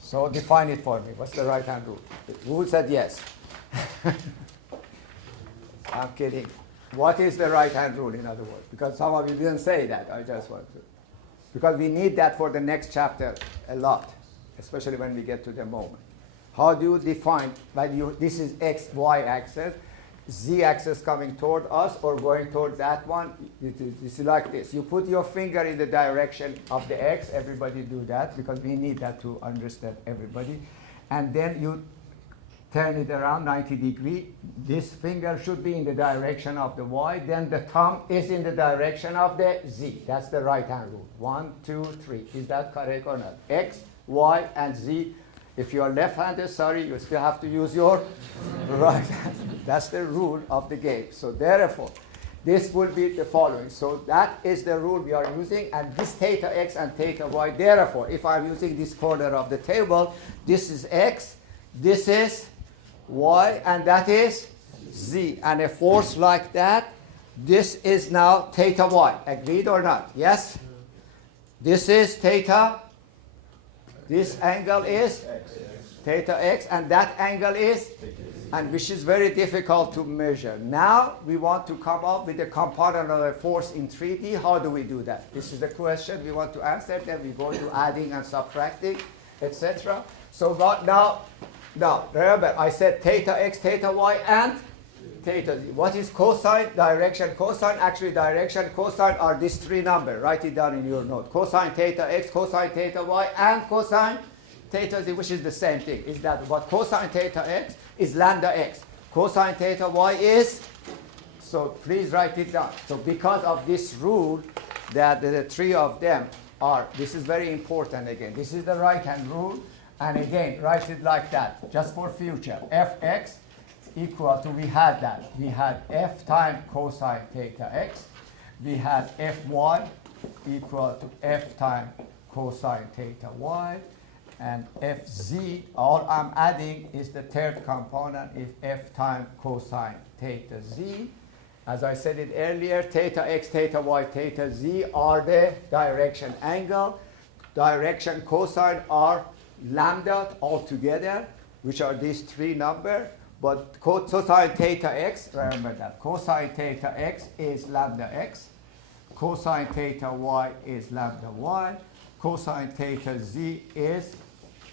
So define it for me. What's the right-hand rule? Who said yes? I'm kidding. What is the right-hand rule, in other words? Because some of you didn't say that. I just want to. Because we need that for the next chapter a lot, especially when we get to the moment. How do you define, this is x, y axis, z axis coming toward us or going toward that one? This is like this. You put your finger in the direction of the x. Everybody do that because we need that to understand everybody. And then you turn it around 90 degrees. This finger should be in the direction of the y. Then the thumb is in the direction of the z. That's the right-hand rule. 1, 2, 3. Is that correct or not? X, y, and z. If you are left-handed, sorry, you still have to use your right hand. That's the rule of the game. So therefore, this will be the following. So that is the rule we are using, and this theta x and theta y. Therefore, if I'm using this corner of the table, this is x, this is y, and that is z. And a force like that, this is now theta y. Agreed or not? Yes? This is theta. This angle is theta x, and that angle is, and which is very difficult to measure. Now we want to come up with a component of a force in 3D. How do we do that? This is the question we want to answer. Then we go to adding and subtracting, etc. So now, remember I said theta x, theta y, and theta z. What is cosine? Direction, cosine. Actually, direction, cosine are these three numbers. Write it down in your note. Cosine theta x, cosine theta y, and cosine theta z, which is the same thing. Is that what cosine theta x is lambda x. Cosine theta y is, so please write it down. So because of this rule that the three of them are, this is very important again. This is the right hand rule. And again, write it like that, just for future. Fx equal to, we had that. We had f times cosine theta x. We had fy equal to f times cosine theta y. And fz, all I'm adding is the third component, is f times cosine theta z. As I said it earlier, theta x, theta y, theta z are the direction angle. Direction cosine are lambda altogether, which are these three numbers. But cosine theta x, remember that, cosine theta x is lambda x. Cosine theta y is lambda y. Cosine theta z is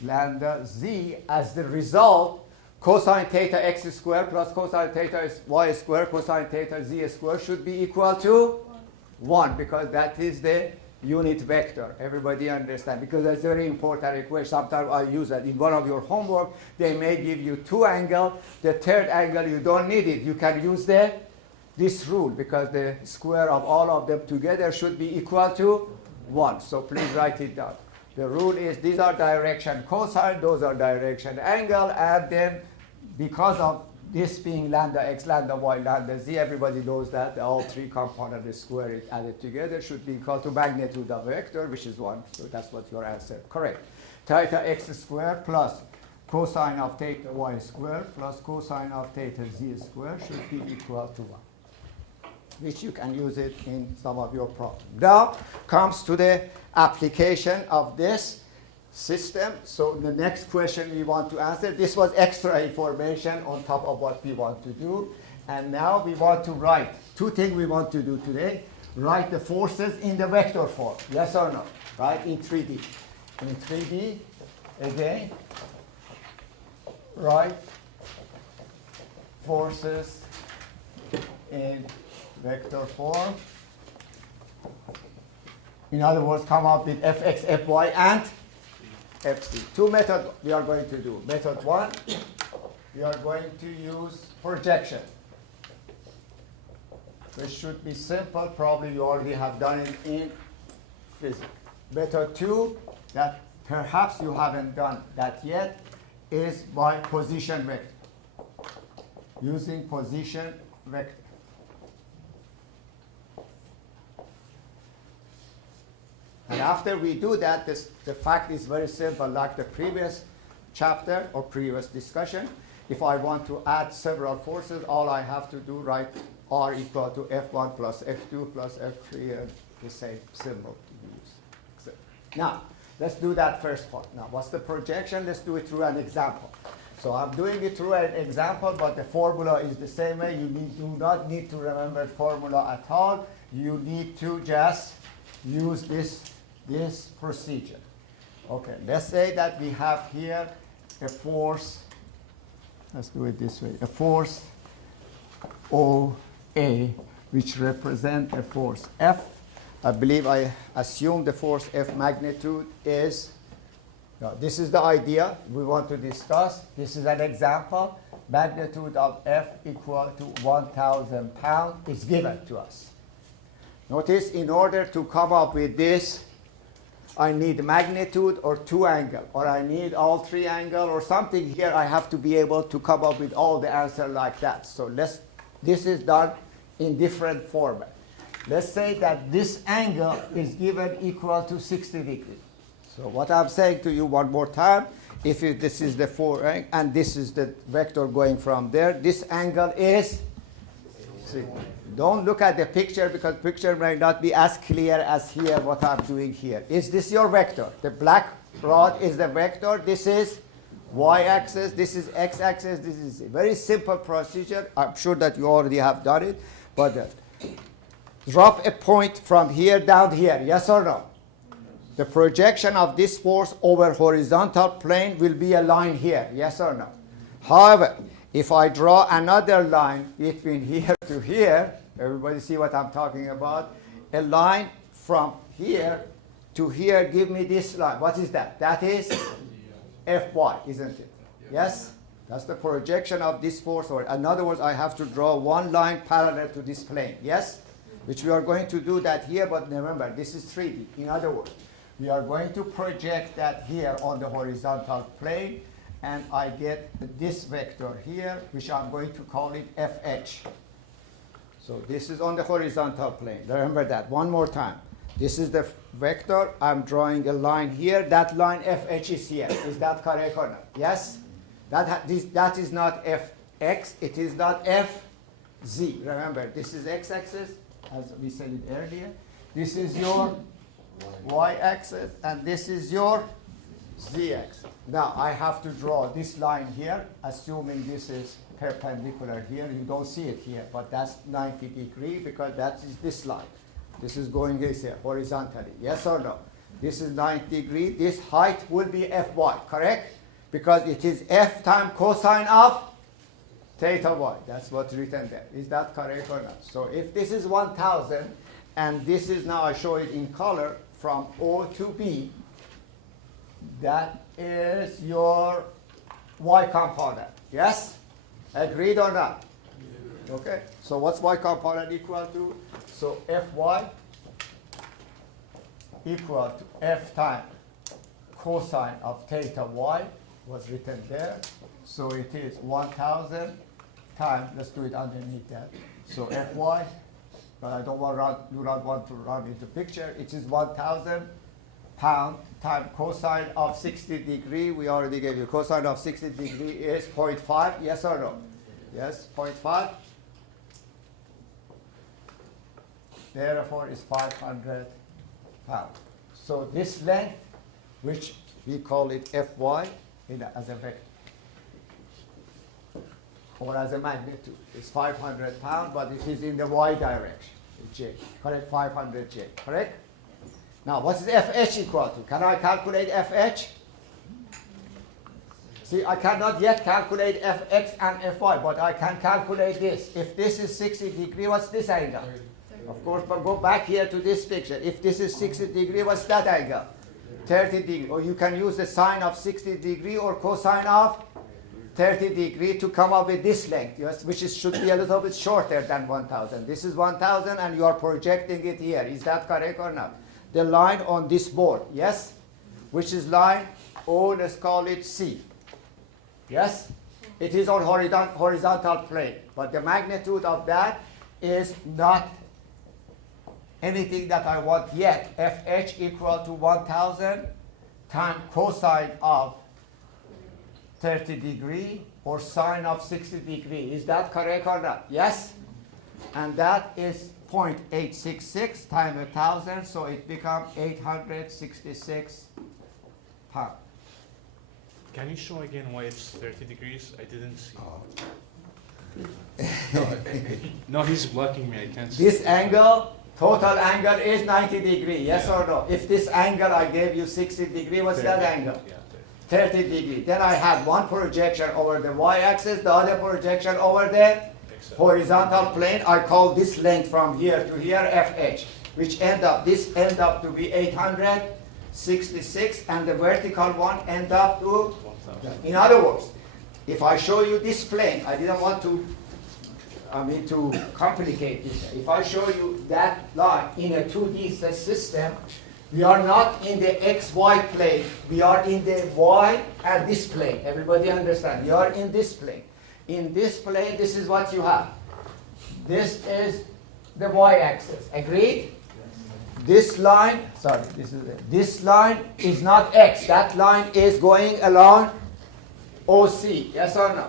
lambda z. As the result, cosine theta x squared plus cosine theta y squared, cosine theta z squared should be equal to 1, because that is the unit vector. Everybody understand? Because that's a very important equation. Sometimes I use that in one of your homework. They may give you two angles. The third angle, you don't need it. You can use this rule, because the square of all of them together should be equal to 1. So please write it down. The rule is these are direction cosine, those are direction angle, and then because of this being lambda x, lambda y, lambda z, everybody knows that all three components squared added together should be equal to magnitude of vector, which is 1. So that's what your answer. Correct. Theta x squared plus cosine of theta y squared plus cosine of theta z squared should be equal to 1, which you can use it in some of your problems. Now comes to the application of this system. So the next question we want to answer, this was extra information on top of what we want to do. And now we want to write two things we want to do today. Write the forces in the vector form. Yes or no? Right? In 3D. In 3D, again, write forces in vector form. In other words, come up with fx, fy, and fz. Two methods we are going to do. Method 1, we are going to use projection, which should be simple. Probably you already have done it in physics. Method 2, that perhaps you haven't done that yet, is by position vector. Using position vector. And after we do that, the fact is very simple, like the previous chapter or previous discussion. If I want to add several forces, all I have to do, write R equal to F1 plus F2 plus F3, and the same symbol to use. Now, let's do that first part. Now, what's the projection? Let's do it through an example. So I'm doing it through an example, but the formula is the same way. You do not need to remember formula at all. You need to just use this procedure. Okay, let's say that we have here a force, let's do it this way, a force OA, which represents a force F. I believe I assume the force F magnitude is, this is the idea we want to discuss. This is an example. Magnitude of F equal to 1,000 pounds is given to us. Notice, in order to come up with this, I need magnitude or two angle, or I need all three angle or something here. I have to be able to come up with all the answer like that. So this is done in different format. Let's say that this angle is given equal to 60 degrees. So what I'm saying to you one more time, if this is the angle and this is the vector going from there, this angle is, see, don't look at the picture because picture may not be as clear as here what I'm doing here. Is this your vector? The black rod is the vector. This is y-axis, this is x-axis. This is a very simple procedure. I'm sure that you already have done it, but drop a point from here down here, yes or no? The projection of this force over horizontal plane will be a line here, yes or no? However, if I draw another line between here to here, everybody see what I'm talking about? A line from here to here, give me this line. What is that? That is Fy, isn't it? Yes? That's the projection of this force. Or in other words, I have to draw one line parallel to this plane. Yes? Which we are going to do that here, but remember, this is 3D. In other words, we are going to project that here on the horizontal plane, and I get this vector here, which I'm going to call it FH. So this is on the horizontal plane. Remember that one more time. This is the vector. I'm drawing a line here. That line FH is here. Is that correct or not? Yes? That is not Fx. It is not Fz. Remember, this is x-axis, as we said it earlier. This is your y-axis, and this is your z-axis. Now, I have to draw this line here, assuming this is perpendicular here. You don't see it here, but that's 90 degrees because that is this line. This is going here horizontally. Yes or no? This is 90 degrees. This height will be Fy, correct? Because it is F times cosine of theta y. That's what's written there. Is that correct or not? So if this is 1,000, and this is now, I show it in color, from O to B, that is your y component. Yes? Agreed or not? Okay. So what's y component equal to? So Fy equal to F times cosine of theta y was written there. So it is 1,000 times, let's do it underneath that. So Fy, but I don't want do not want to run into picture. It is 1,000 pound times cosine of 60 degree. We already gave you cosine of 60 degree is 0.5. Yes or no? Yes, 0.5. Therefore, is 500 pounds. So this length, which we call it Fy as a vector, or as a magnitude, is 500 pounds, but it is in the y direction, J. Correct? 500 J. Correct? Now, what is FH equal to? Can I calculate FH? See, I cannot yet calculate Fx and Fy, but I can calculate this. If this is 60 degrees, what's this angle? Of course, but go back here to this picture. If this is 60 degrees, what's that angle? 30 degrees. Or you can use the sine of 60 degrees or cosine of 30 degrees to come up with this length, yes, which should be a little bit shorter than 1,000. This is 1,000 and you are projecting it here. Is that correct or not? The line on this board, yes? Which is line O, let's call it C. Yes? It is on horizontal plane, but the magnitude of that is not anything that I want yet. Fh equal to 1,000 times cosine of 30 degree or sine of 60 degree. Is that correct or not? Yes? And that is 0.866 times 1,000, so it becomes 866 pounds. Can you show again why it's 30 degrees? I didn't see. No, he's blocking me. I can't see. This angle, total angle is 90 degrees, yes or no? If this angle I gave you 60 degrees, what's that angle? Yeah, 30 degrees. Then I had one projection over the y-axis, the other projection over the horizontal plane. I call this length from here to here FH, which end up to be 866, and the vertical one end up to, in other words, if I show you this plane, I didn't want to, to complicate this. If I show you that line in a 2D system, we are not in the XY plane. We are in the Y and this plane. Everybody understand? We are in this plane. In this plane, this is what you have. This is the y-axis. Agreed? This line, sorry, this line is not x. That line is going along OC. Yes or no?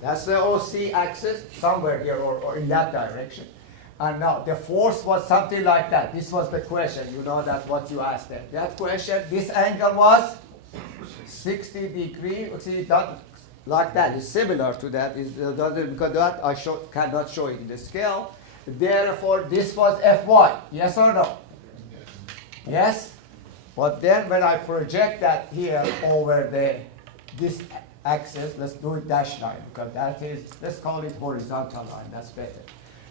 That's the OC axis, somewhere here or in that direction. And now the force was something like that. This was the question. You know that's what you asked there. That question, this angle was 60 degrees. See, that like that is similar to that. Because that I cannot show it in the scale. Therefore, this was Fy. Yes or no? Yes? But then when I project that here over this axis, let's do it dashed line, because that is, let's call it horizontal line, that's better.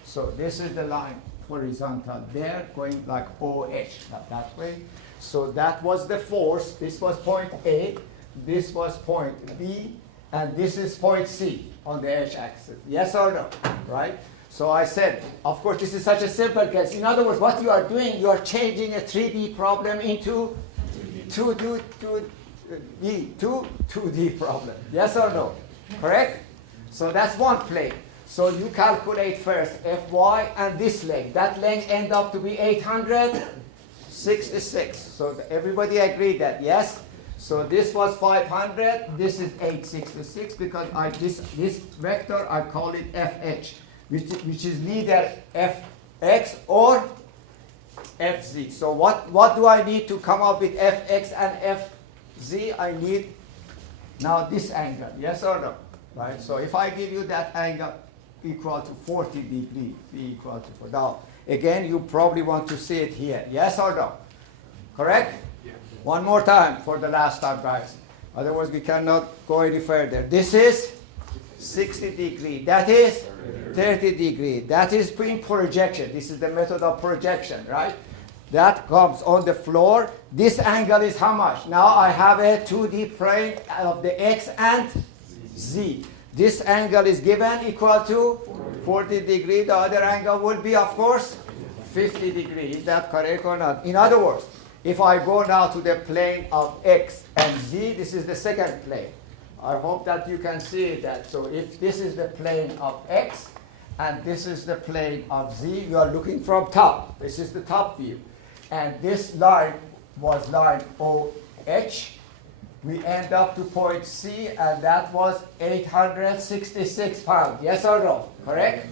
So this is the line horizontal there, going like OH, that way. So that was the force. This was point A, this was point B, and this is point C on the H axis. Yes or no? Right? So I said, of course, this is such a simple case. In other words, what you are doing, you are changing a 3D problem into 2D problem. Yes or no? Correct? So that's one plane. So you calculate first Fy and this length. That length end up to be 866. So everybody agreed that, yes? So this was 500, this is 866 because this vector, I call it Fh, which is neither Fx or Fz. So what do I need to come up with Fx and Fz? I need now this angle, yes or no? Right? So if I give you that angle equal to 40 degrees, phi equal to 4. Now, again, you probably want to see it here, yes or no? Correct? Yeah. One more time for the last time, guys. Otherwise, we cannot go any further. This is 60 degrees. That is 30 degrees. That is in projection. This is the method of projection, right? That comes on the floor. This angle is how much? Now I have a 2D plane of the x and z. This angle is given equal to 40 degrees. The other angle would be, of course, 50 degrees. Is that correct or not? In other words, if I go now to the plane of x and z, this is the second plane. I hope that you can see that. So if this is the plane of x and this is the plane of z, you are looking from top. This is the top view. And this line was line OH. We end up to point C, and that was 866 pounds. Yes or no? Correct?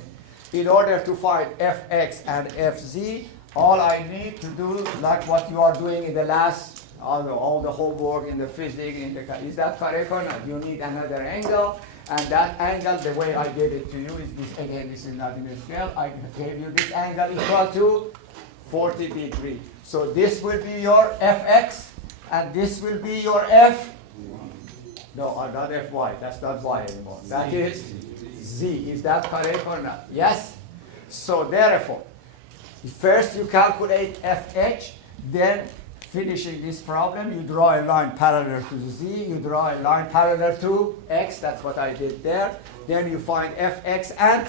In order to find Fx and Fz, all I need to do, like what you are doing in the last, all the homework in the physics, is that correct or not? You need another angle, and that angle, the way I gave it to you is this. Again, this is not in the scale. I gave you this angle equal to 40 degrees. So this will be your Fx, and this will be your F. No, not Fy. That's not y anymore. That is z. Is that correct or not? Yes? So therefore, first you calculate Fh, then finishing this problem, you draw a line parallel to z, you draw a line parallel to x, that's what I did there. Then you find Fx and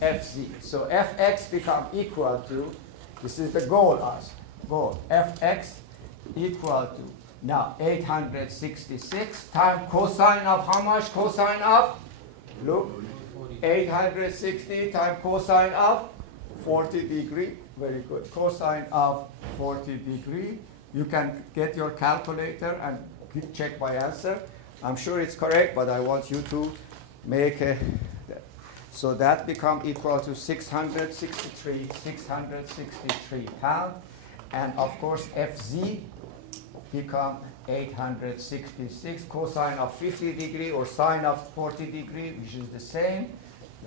Fz. So Fx become equal to, this is the goal, Fx equal to, now 866 times cosine of how much? Cosine of, look, 860 times cosine of 40 degrees. Very good. Cosine of 40 degrees. You can get your calculator and check my answer. I'm sure it's correct, but I want you to make a, so that become equal to 663 pounds. And of course, Fz become 866 cosine of 50 degrees or sine of 40 degrees, which is the same,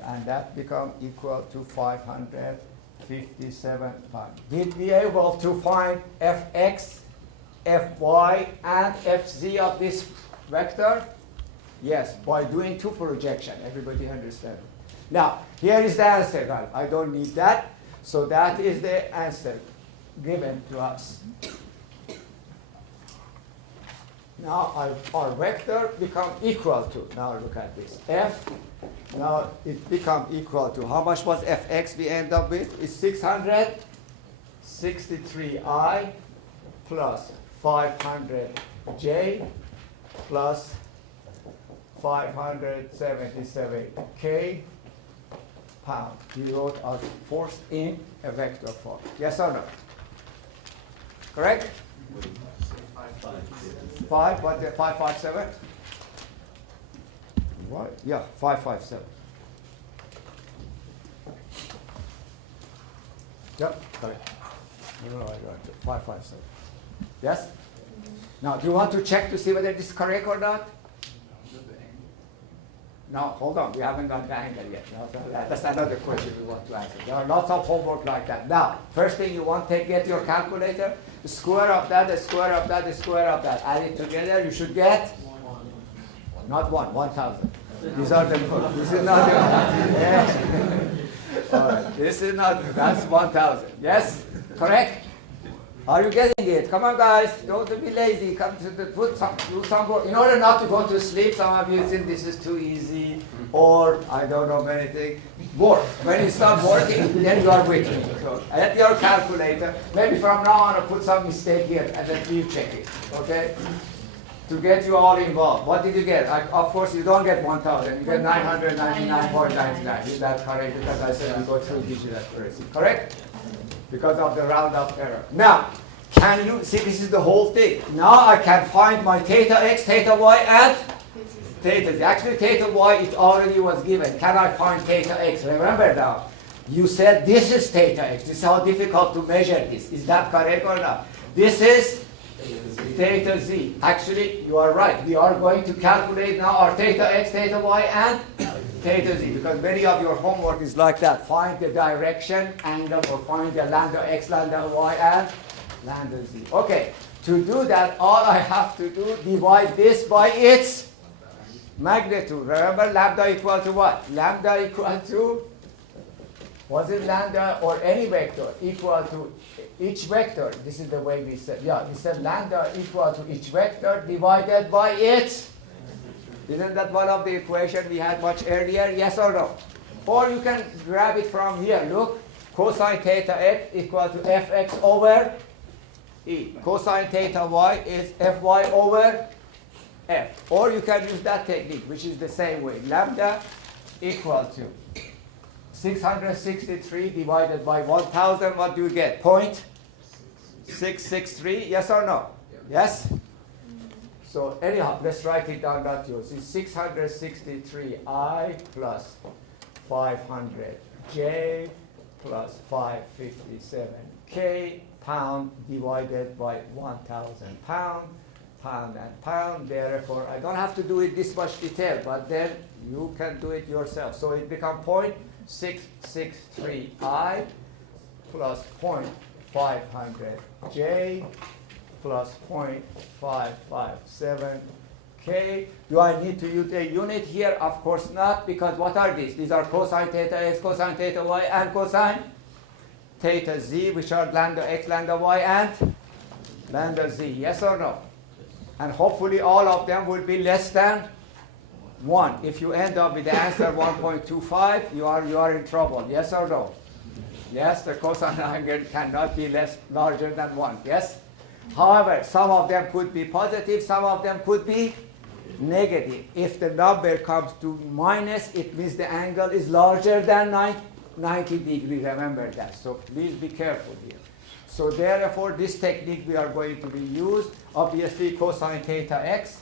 and that become equal to 557 pounds. Did we able to find Fx, Fy, and Fz of this vector? Yes, by doing two projection. Everybody understand? Now, here is the answer, guys. I don't need that. So that is the answer given to us. Now our vector become equal to, now look at this, f, now it become equal to, how much was Fx we end up with? It's 663I plus 500J plus 577K pound. We wrote our force in a vector form. Yes or no? Correct? 557? What? Yeah, 557. Yep, correct. No, I got it. 557. Yes? Now, do you want to check to see whether this is correct or not? No, hold on. We haven't got the angle yet. No, that's another question we want to answer. There are lots of homework like that. Now, first thing you want to get your calculator, the square of that, the square of that, the square of that. Add it together, you should get not 1,000. These are the, this is not the, yeah. All right, this is not, that's 1,000. Yes? Correct? Are you getting it? Come on, guys. Don't be lazy. Come to the do some work. In order not to go to sleep, some of you think this is too easy, or I don't know many things. Work. When you start working, then you are with me. So at your calculator, maybe from now on, I'll put some mistake here, and then you check it. Okay? To get you all involved. What did you get? Of course, you don't get 1,000. You get 999.99. Is that correct? Because I said we go through digit accuracy. Correct? Because of the roundup error. Now, can you see this is the whole thing? Now I can find my theta x, theta y, and theta z. Actually, theta y it already was given. Can I find theta x? Remember now, you said this is theta x. This is how difficult to measure this. Is that correct or not? This is theta z. Actually, you are right. We are going to calculate now our theta x, theta y, and theta z, because many of your homework is like that. Find the direction, angle, or find the lambda x, lambda y, and lambda z. Okay, to do that, all I have to do, divide this by its magnitude. Remember, lambda equal to what? Lambda equal to, was it lambda or any vector equal to each vector? This is the way we said. Yeah, we said lambda equal to each vector divided by its. Isn't that one of the equations we had much earlier? Yes or no? Or you can grab it from here. Look, cosine theta x equal to fx over e. Cosine theta y is fy over f. Or you can use that technique, which is the same way. Lambda equal to 663 divided by 1,000. What do you get? 0.663. Yes or no? Yes? So anyhow, let's write it down, not yours. It's 663I plus 500J plus 557K pound divided by 1,000 pound, pound and pound. Therefore, I don't have to do it this much detail, but then you can do it yourself. So it becomes 0.663I plus 0.500J plus 0.557K. Do I need to use a unit here? Of course not, because what are these? These are cosine theta x, cosine theta y, and cosine theta z, which are lambda x, lambda y, and lambda z. Yes or no? And hopefully all of them will be less than 1. If you end up with the answer 1.25, you are in trouble. Yes or no? Yes, the cosine angle cannot be larger than 1. Yes? However, some of them could be positive, some of them could be negative. If the number comes to minus, it means the angle is larger than 90 degrees. Remember that. So please be careful here. So therefore, this technique we are going to be used. Obviously, cosine theta x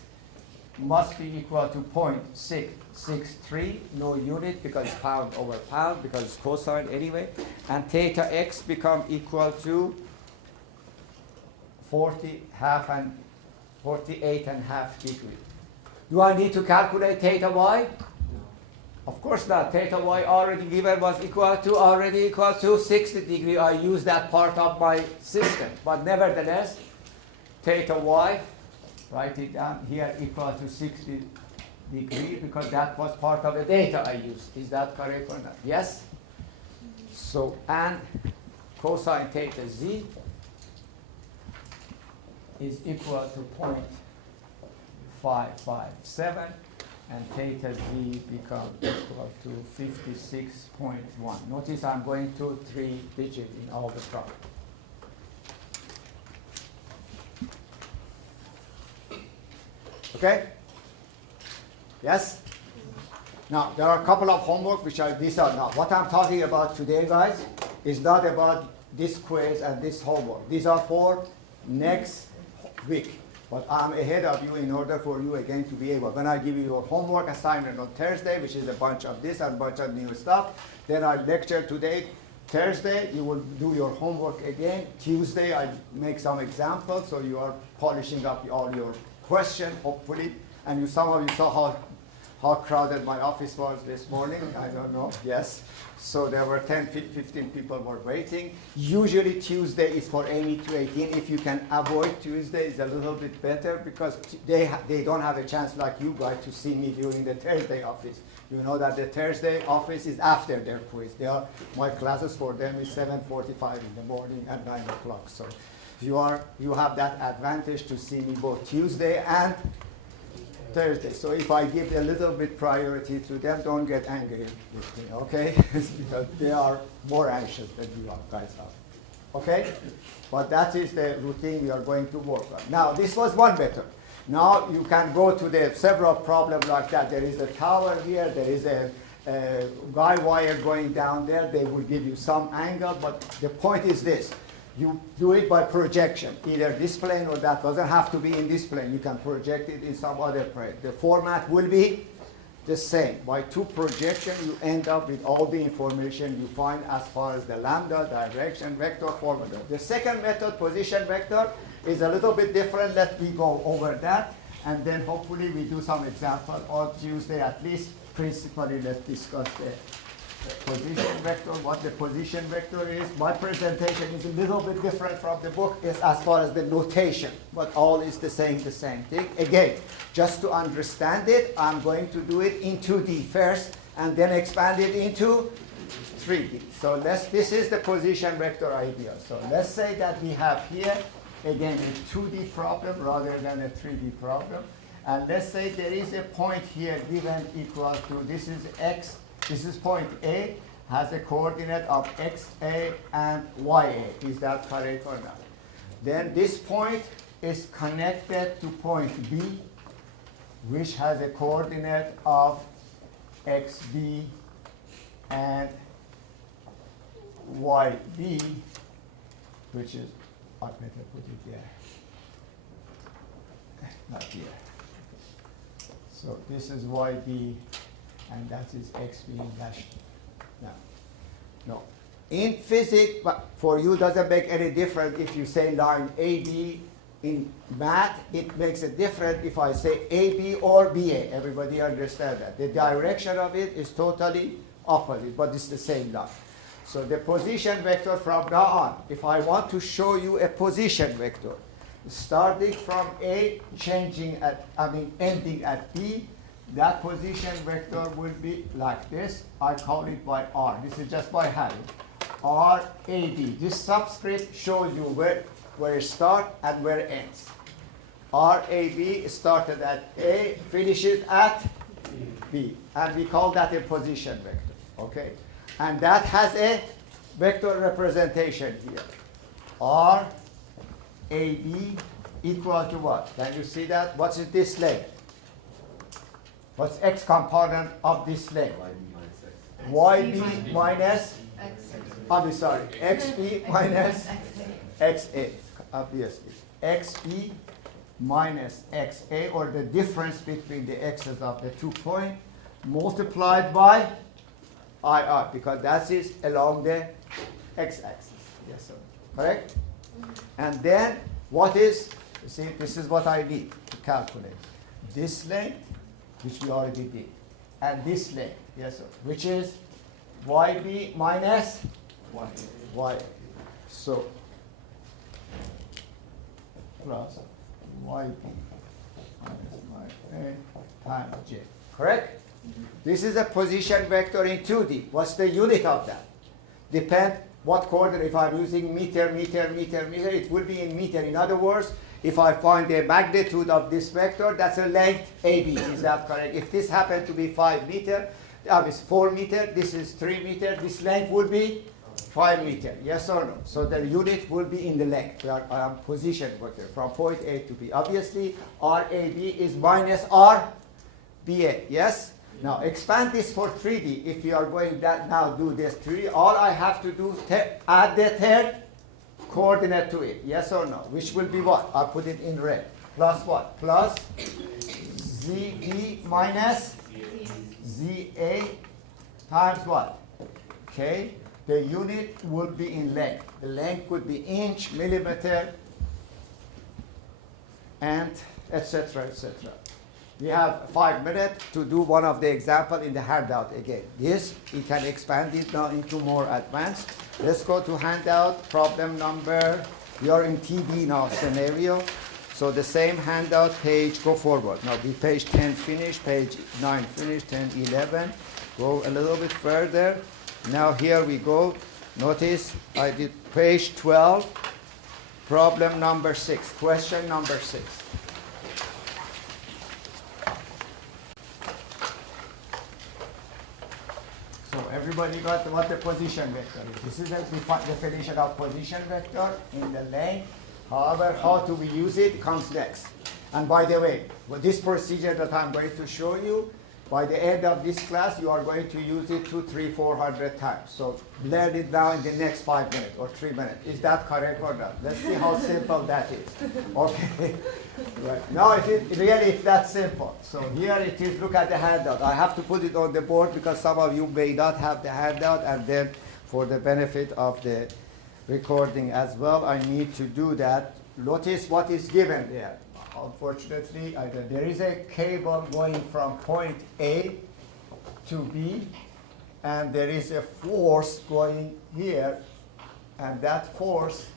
must be equal to 0.663, no unit because it's pound over pound, because it's cosine anyway. And theta x become equal to 48.5 degrees. Do I need to calculate theta y? Of course not. Theta y already given was equal to 60 degrees. I use that part of my system. But nevertheless, theta y, write it down here, equal to 60 degrees because that was part of the data I used. Is that correct or not? Yes? So, and cosine theta z is equal to 0.557, and theta z becomes equal to 56.1. Notice I'm going to 3 digits in all the problems. Okay? Yes? Now, there are a couple of homework which are these are now. What I'm talking about today, guys, is not about this quiz and this homework. These are for next week. But I'm ahead of you in order for you again to be able. When I give you your homework assignment on Thursday, which is a bunch of this and a bunch of new stuff, then I lecture today. Thursday, you will do your homework again. Tuesday, I make some examples, so you are polishing up all your questions, hopefully. And some of you saw how crowded my office was this morning. I don't know. Yes. So there were 10, 15 people were waiting. Usually Tuesday is for Amy 218. If you can avoid Tuesday, it's a little bit better because they don't have a chance like you guys to see me during the Thursday office. You know that the Thursday office is after their quiz. My classes for them is 7:45 in the morning and 9 o'clock. So you have that advantage to see me both Tuesday and Thursday. So if I give a little bit priority to them, don't get angry with me, okay? Because they are more anxious than you guys are, okay? But that is the routine we are going to work on. Now, this was one method. Now you can go to the several problems like that. There is a tower here, there is a guy wire going down there. They will give you some angle, but the point is this. You do it by projection, either this plane or that. Doesn't have to be in this plane. You can project it in some other plane. The format will be the same. By two projection, you end up with all the information you find as far as the lambda, direction, vector, formula. The second method, position vector, is a little bit different. Let me go over that, and then hopefully we do some example on Tuesday at least. Principally, let's discuss the position vector, what the position vector is. My presentation is a little bit different from the book as far as the notation, but all is the same thing. Again, just to understand it, I'm going to do it in 2D first, and then expand it into 3D. So this is the position vector idea. So let's say that we have here, again, a 2D problem rather than a 3D problem. And let's say there is a point here given equal to, this is x, this is point A, has a coordinate of xa and ya. Is that correct or not? Then this point is connected to point B, which has a coordinate of xb and yb, which is, I better put it there, not here. So this is yb, and that is xb dash. No. In physics, but for you doesn't make any difference if you say line AB. In math, it makes a difference if I say AB or BA. Everybody understand that. The direction of it is totally opposite, but it's the same line. So the position vector from now on, if I want to show you a position vector, starting from A, ending at B, that position vector will be like this. I call it by R. This is just by hand. RAB. This subscript shows you where it starts and where it ends. RAB started at A, finishes at B. And we call that a position vector. Okay? And that has a vector representation here. RAB equal to what? Can you see that? What's this length? What's x component of this length? YB minus, I'm sorry, XB minus XA, obviously. XB minus XA, or the difference between the x's of the 2 points, multiplied by IR, because that is along the x-axis. Yes, sir. Correct? And then, what is, you see, this is what I need to calculate. This length, which we already did, and this length, yes, sir, which is YB minus YA. So, plus YB minus YA times J. Correct? This is a position vector in 2D. What's the unit of that? Depend what coordinate. If I'm using meter, it will be in meter. In other words, if I find the magnitude of this vector, that's a length AB. Is that correct? If this happened to be 5 meter, it's 4 meter, this is 3 meter, this length would be 5 meter. Yes or no? So the unit will be in the length. We are position vector from point A to B. Obviously, RAB is minus RBA. Yes? Now expand this for 3D. If you are going that now do this 3D, all I have to do add the third coordinate to it. Yes or no? Which will be what? I'll put it in red. Plus what? Plus ZB minus ZA times what? Okay. The unit will be in length. The length would be inch, millimeter, and etc. etc. We have 5 minutes to do one of the example in the handout again. This, we can expand it now into more advanced. Let's go to handout, problem number, we are in TD now, scenario. So the same handout page, go forward. Now the page 10 finished, page 9 finished, 10, 11. Go a little bit further. Now here we go. Notice I did page 12, problem number 6, question number 6. So everybody got what the position vector is. This is the definition of position vector in the length. However, how do we use it comes next. And by the way, with this procedure that I'm going to show you, by the end of this class, you are going to use it 200, 300, 400 times. So learn it now in the next 5 minutes or 3 minutes. Is that correct or not? Let's see how simple that is. Okay. Right. Now it's that simple. So here it is. Look at the handout. I have to put it on the board because some of you may not have the handout, and then for the benefit of the recording as well, I need to do that. Notice what is given there. Unfortunately, there is a cable going from point A to B, and there is a force going here, and that force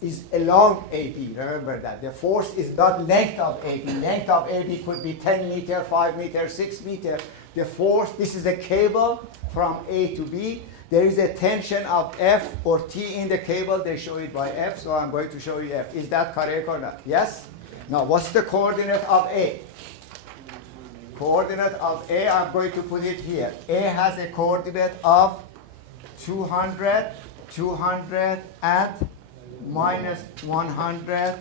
is along AB. Remember that. The force is not length of AB. Length of AB could be 10 meter, 5 meter, 6 meter. The force, this is a cable from A to B. There is a tension of F or T in the cable. They show it by F, so I'm going to show you F. Is that correct or not? Yes? Now, what's the coordinate of A? Coordinate of A, I'm going to put it here. A has a coordinate of 200, 200, and minus 100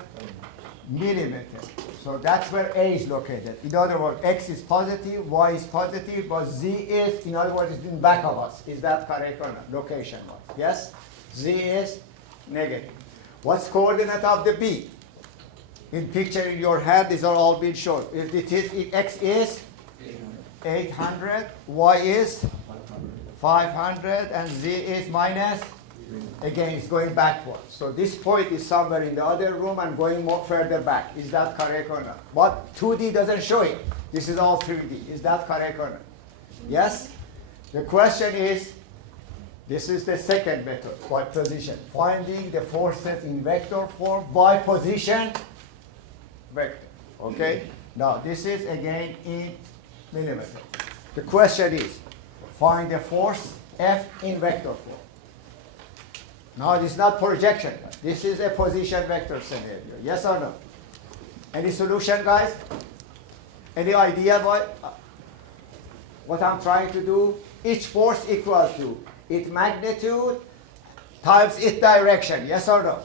millimeters. So that's where A is located. In other words, X is positive, Y is positive, but Z is, in other words, is in back of us. Is that correct or not? Location-wise. Yes? Z is negative. What's coordinate of the B? In picture in your hand, these are all being shown. If X is 800, Y is 500, and Z is minus, again, it's going backwards. So this point is somewhere in the other room and going more further back. Is that correct or not? But 2D doesn't show it. This is all 3D. Is that correct or not? Yes? The question is, this is the second method, by position. Finding the forces in vector form by position vector. Okay? Now, this is again in millimeters. The question is, find the force F in vector form. Now, this is not projection. This is a position vector scenario. Yes or no? Any solution, guys? Any idea what I'm trying to do? Each force equal to its magnitude times its direction. Yes or no?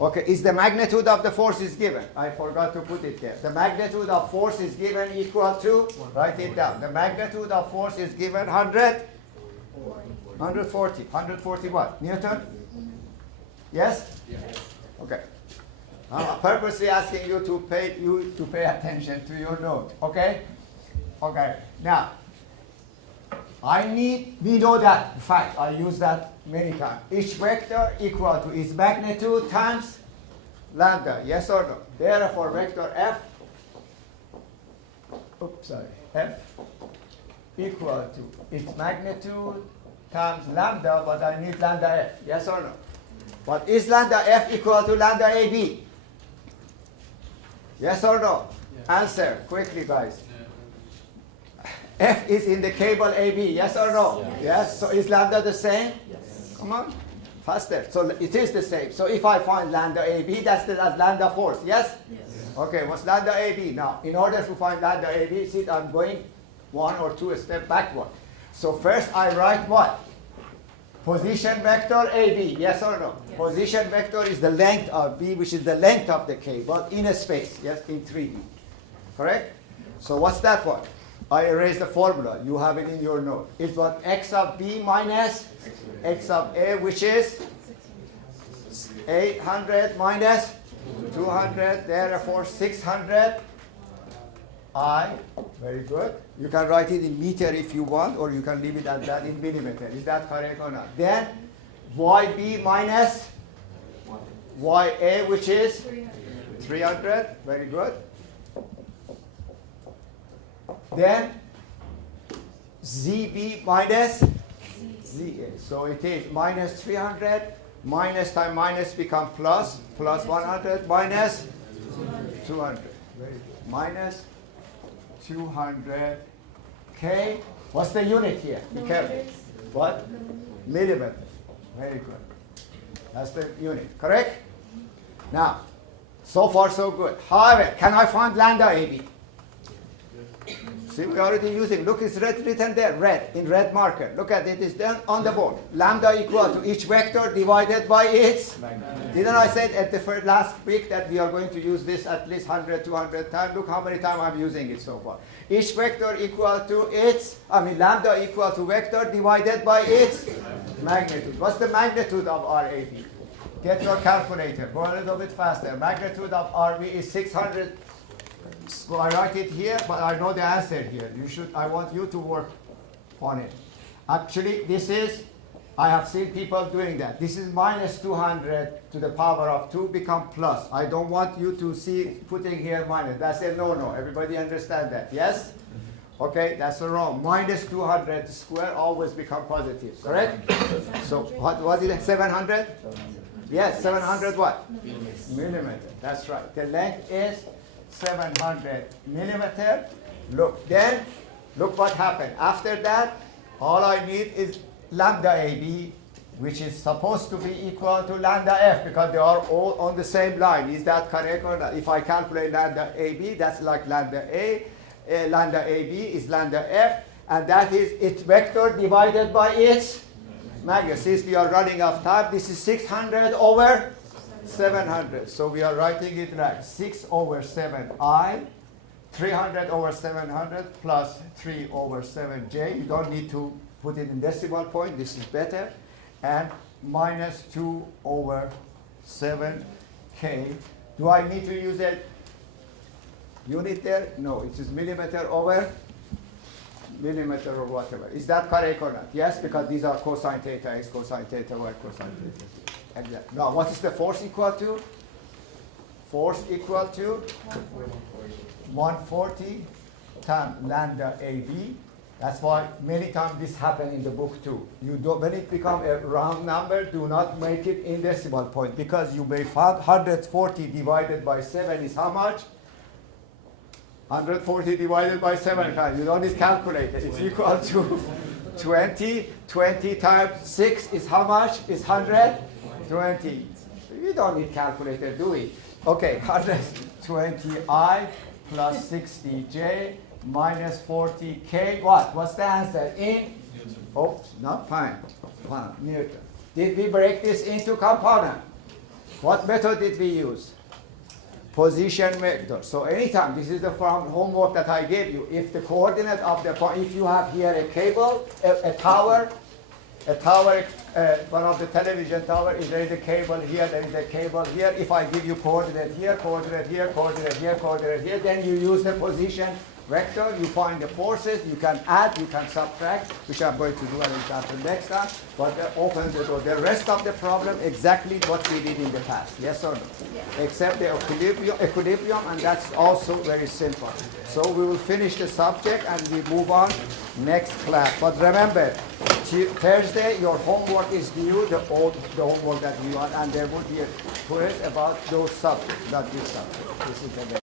Okay, is the magnitude of the force is given? I forgot to put it there. The magnitude of force is given equal to, write it down. The magnitude of force is given 140. 140 what? Newton? Yes? Okay. I'm purposely asking you to pay attention to your note. Okay? Okay. Now, we know that, in fact, I use that many times. Each vector equal to its magnitude times lambda. Yes or no? Therefore, vector F, F equal to its magnitude times lambda, but I need lambda F. Yes or no? But is lambda F equal to lambda AB? Yes or no? Yes. Answer quickly, guys. F is in the cable AB, yes or no? Yes. So is lambda the same? Yes. Come on, faster. So it is the same. So if I find lambda AB, that's lambda force, yes? Yes. Okay, what's lambda AB? Now, in order to find lambda AB, see, I'm going 1 or 2 steps backward. So first I write what? Position vector AB, yes or no? Yes. Position vector is the length of B, which is the length of the cable in a space, yes, in 3D. Correct? So what's that one? I erased the formula. You have it in your note. It's what x of b minus x of a, which is 800 minus 200, therefore 600 I. Very good. You can write it in meter if you want, or you can leave it at that in millimeter. Is that correct or not? Then YB minus YA, which is 300. Very good. Then ZB minus ZA. So it is minus 300, minus time minus become plus, plus 100, minus 200. Very good. Minus 200 K. What's the unit here? Be careful. What? Millimeter. Very good. That's the unit. Correct? Now, so far so good. However, can I find lambda AB? See, we're already using, look, it's written there, red, in red marker. Look at it, it's done on the board. Lambda equal to each vector divided by its. Didn't I say at the last week that we are going to use this at least 100, 200 times? Look how many times I'm using it so far. Each vector equal to its, lambda equal to vector divided by its magnitude. What's the magnitude of RAB? Get your calculator, go a little bit faster. Magnitude of RB is 600. So I write it here, but I know the answer here. I want you to work on it. Actually, this is, I have seen people doing that. This is minus 200 to the power of 2 become plus. I don't want you to see putting here minus. That's a no-no. Everybody understand that? Yes? Okay, that's wrong. Minus 200 square always become positive, correct? So what is it, 700? Yes, 700 what? Millimeter. That's right. The length is 700 millimeter. Look, then, look what happened. After that, all I need is lambda AB, which is supposed to be equal to lambda F, because they are all on the same line. Is that correct or not? If I calculate lambda AB, that's like lambda A. Lambda AB is lambda F, and that is its vector divided by its magnitude. Since we are running out of time, this is 600 over 700. So we are writing it right. 6 over 7I, 300 over 700 plus 3 over 7J. You don't need to put it in decimal point. This is better. And minus 2 over 7K. Do I need to use a unit there? No, it is millimeter over millimeter or whatever. Is that correct or not? Yes, because these are cosine theta x, cosine theta y, cosine theta. Exactly. Now, what is the force equal to? Force equal to 140 times lambda AB. That's why many times this happens in the book too. You do, when it becomes a round number, do not make it in decimal point, because you may find 140 divided by 7 is how much? 140 divided by 7 times. You don't need calculator. It's equal to 20. 20 times 6 is how much? Is 120. You don't need calculator, do we? Okay, 120I plus 60J minus 40K. What? What's the answer? In? Oh, not pound. Newton. Did we break this into component? What method did we use? Position vector. So anytime, this is the homework that I gave you. If the coordinate of the point, if you have here a cable, a tower, one of the television tower, if there is a cable here, there is a cable here. If I give you coordinate here, coordinate here, coordinate here, coordinate here, then you use the position vector, you find the forces, you can add, you can subtract, which I'm going to do an example next time, but open the door. The rest of the problem, exactly what we did in the past, yes or no? Yes. Except the equilibrium, and that's also very simple. So we will finish the subject and we move on next class. But remember, Thursday, your homework is due, the homework that you want, and there will be a quiz about those subjects, not this subject. This is the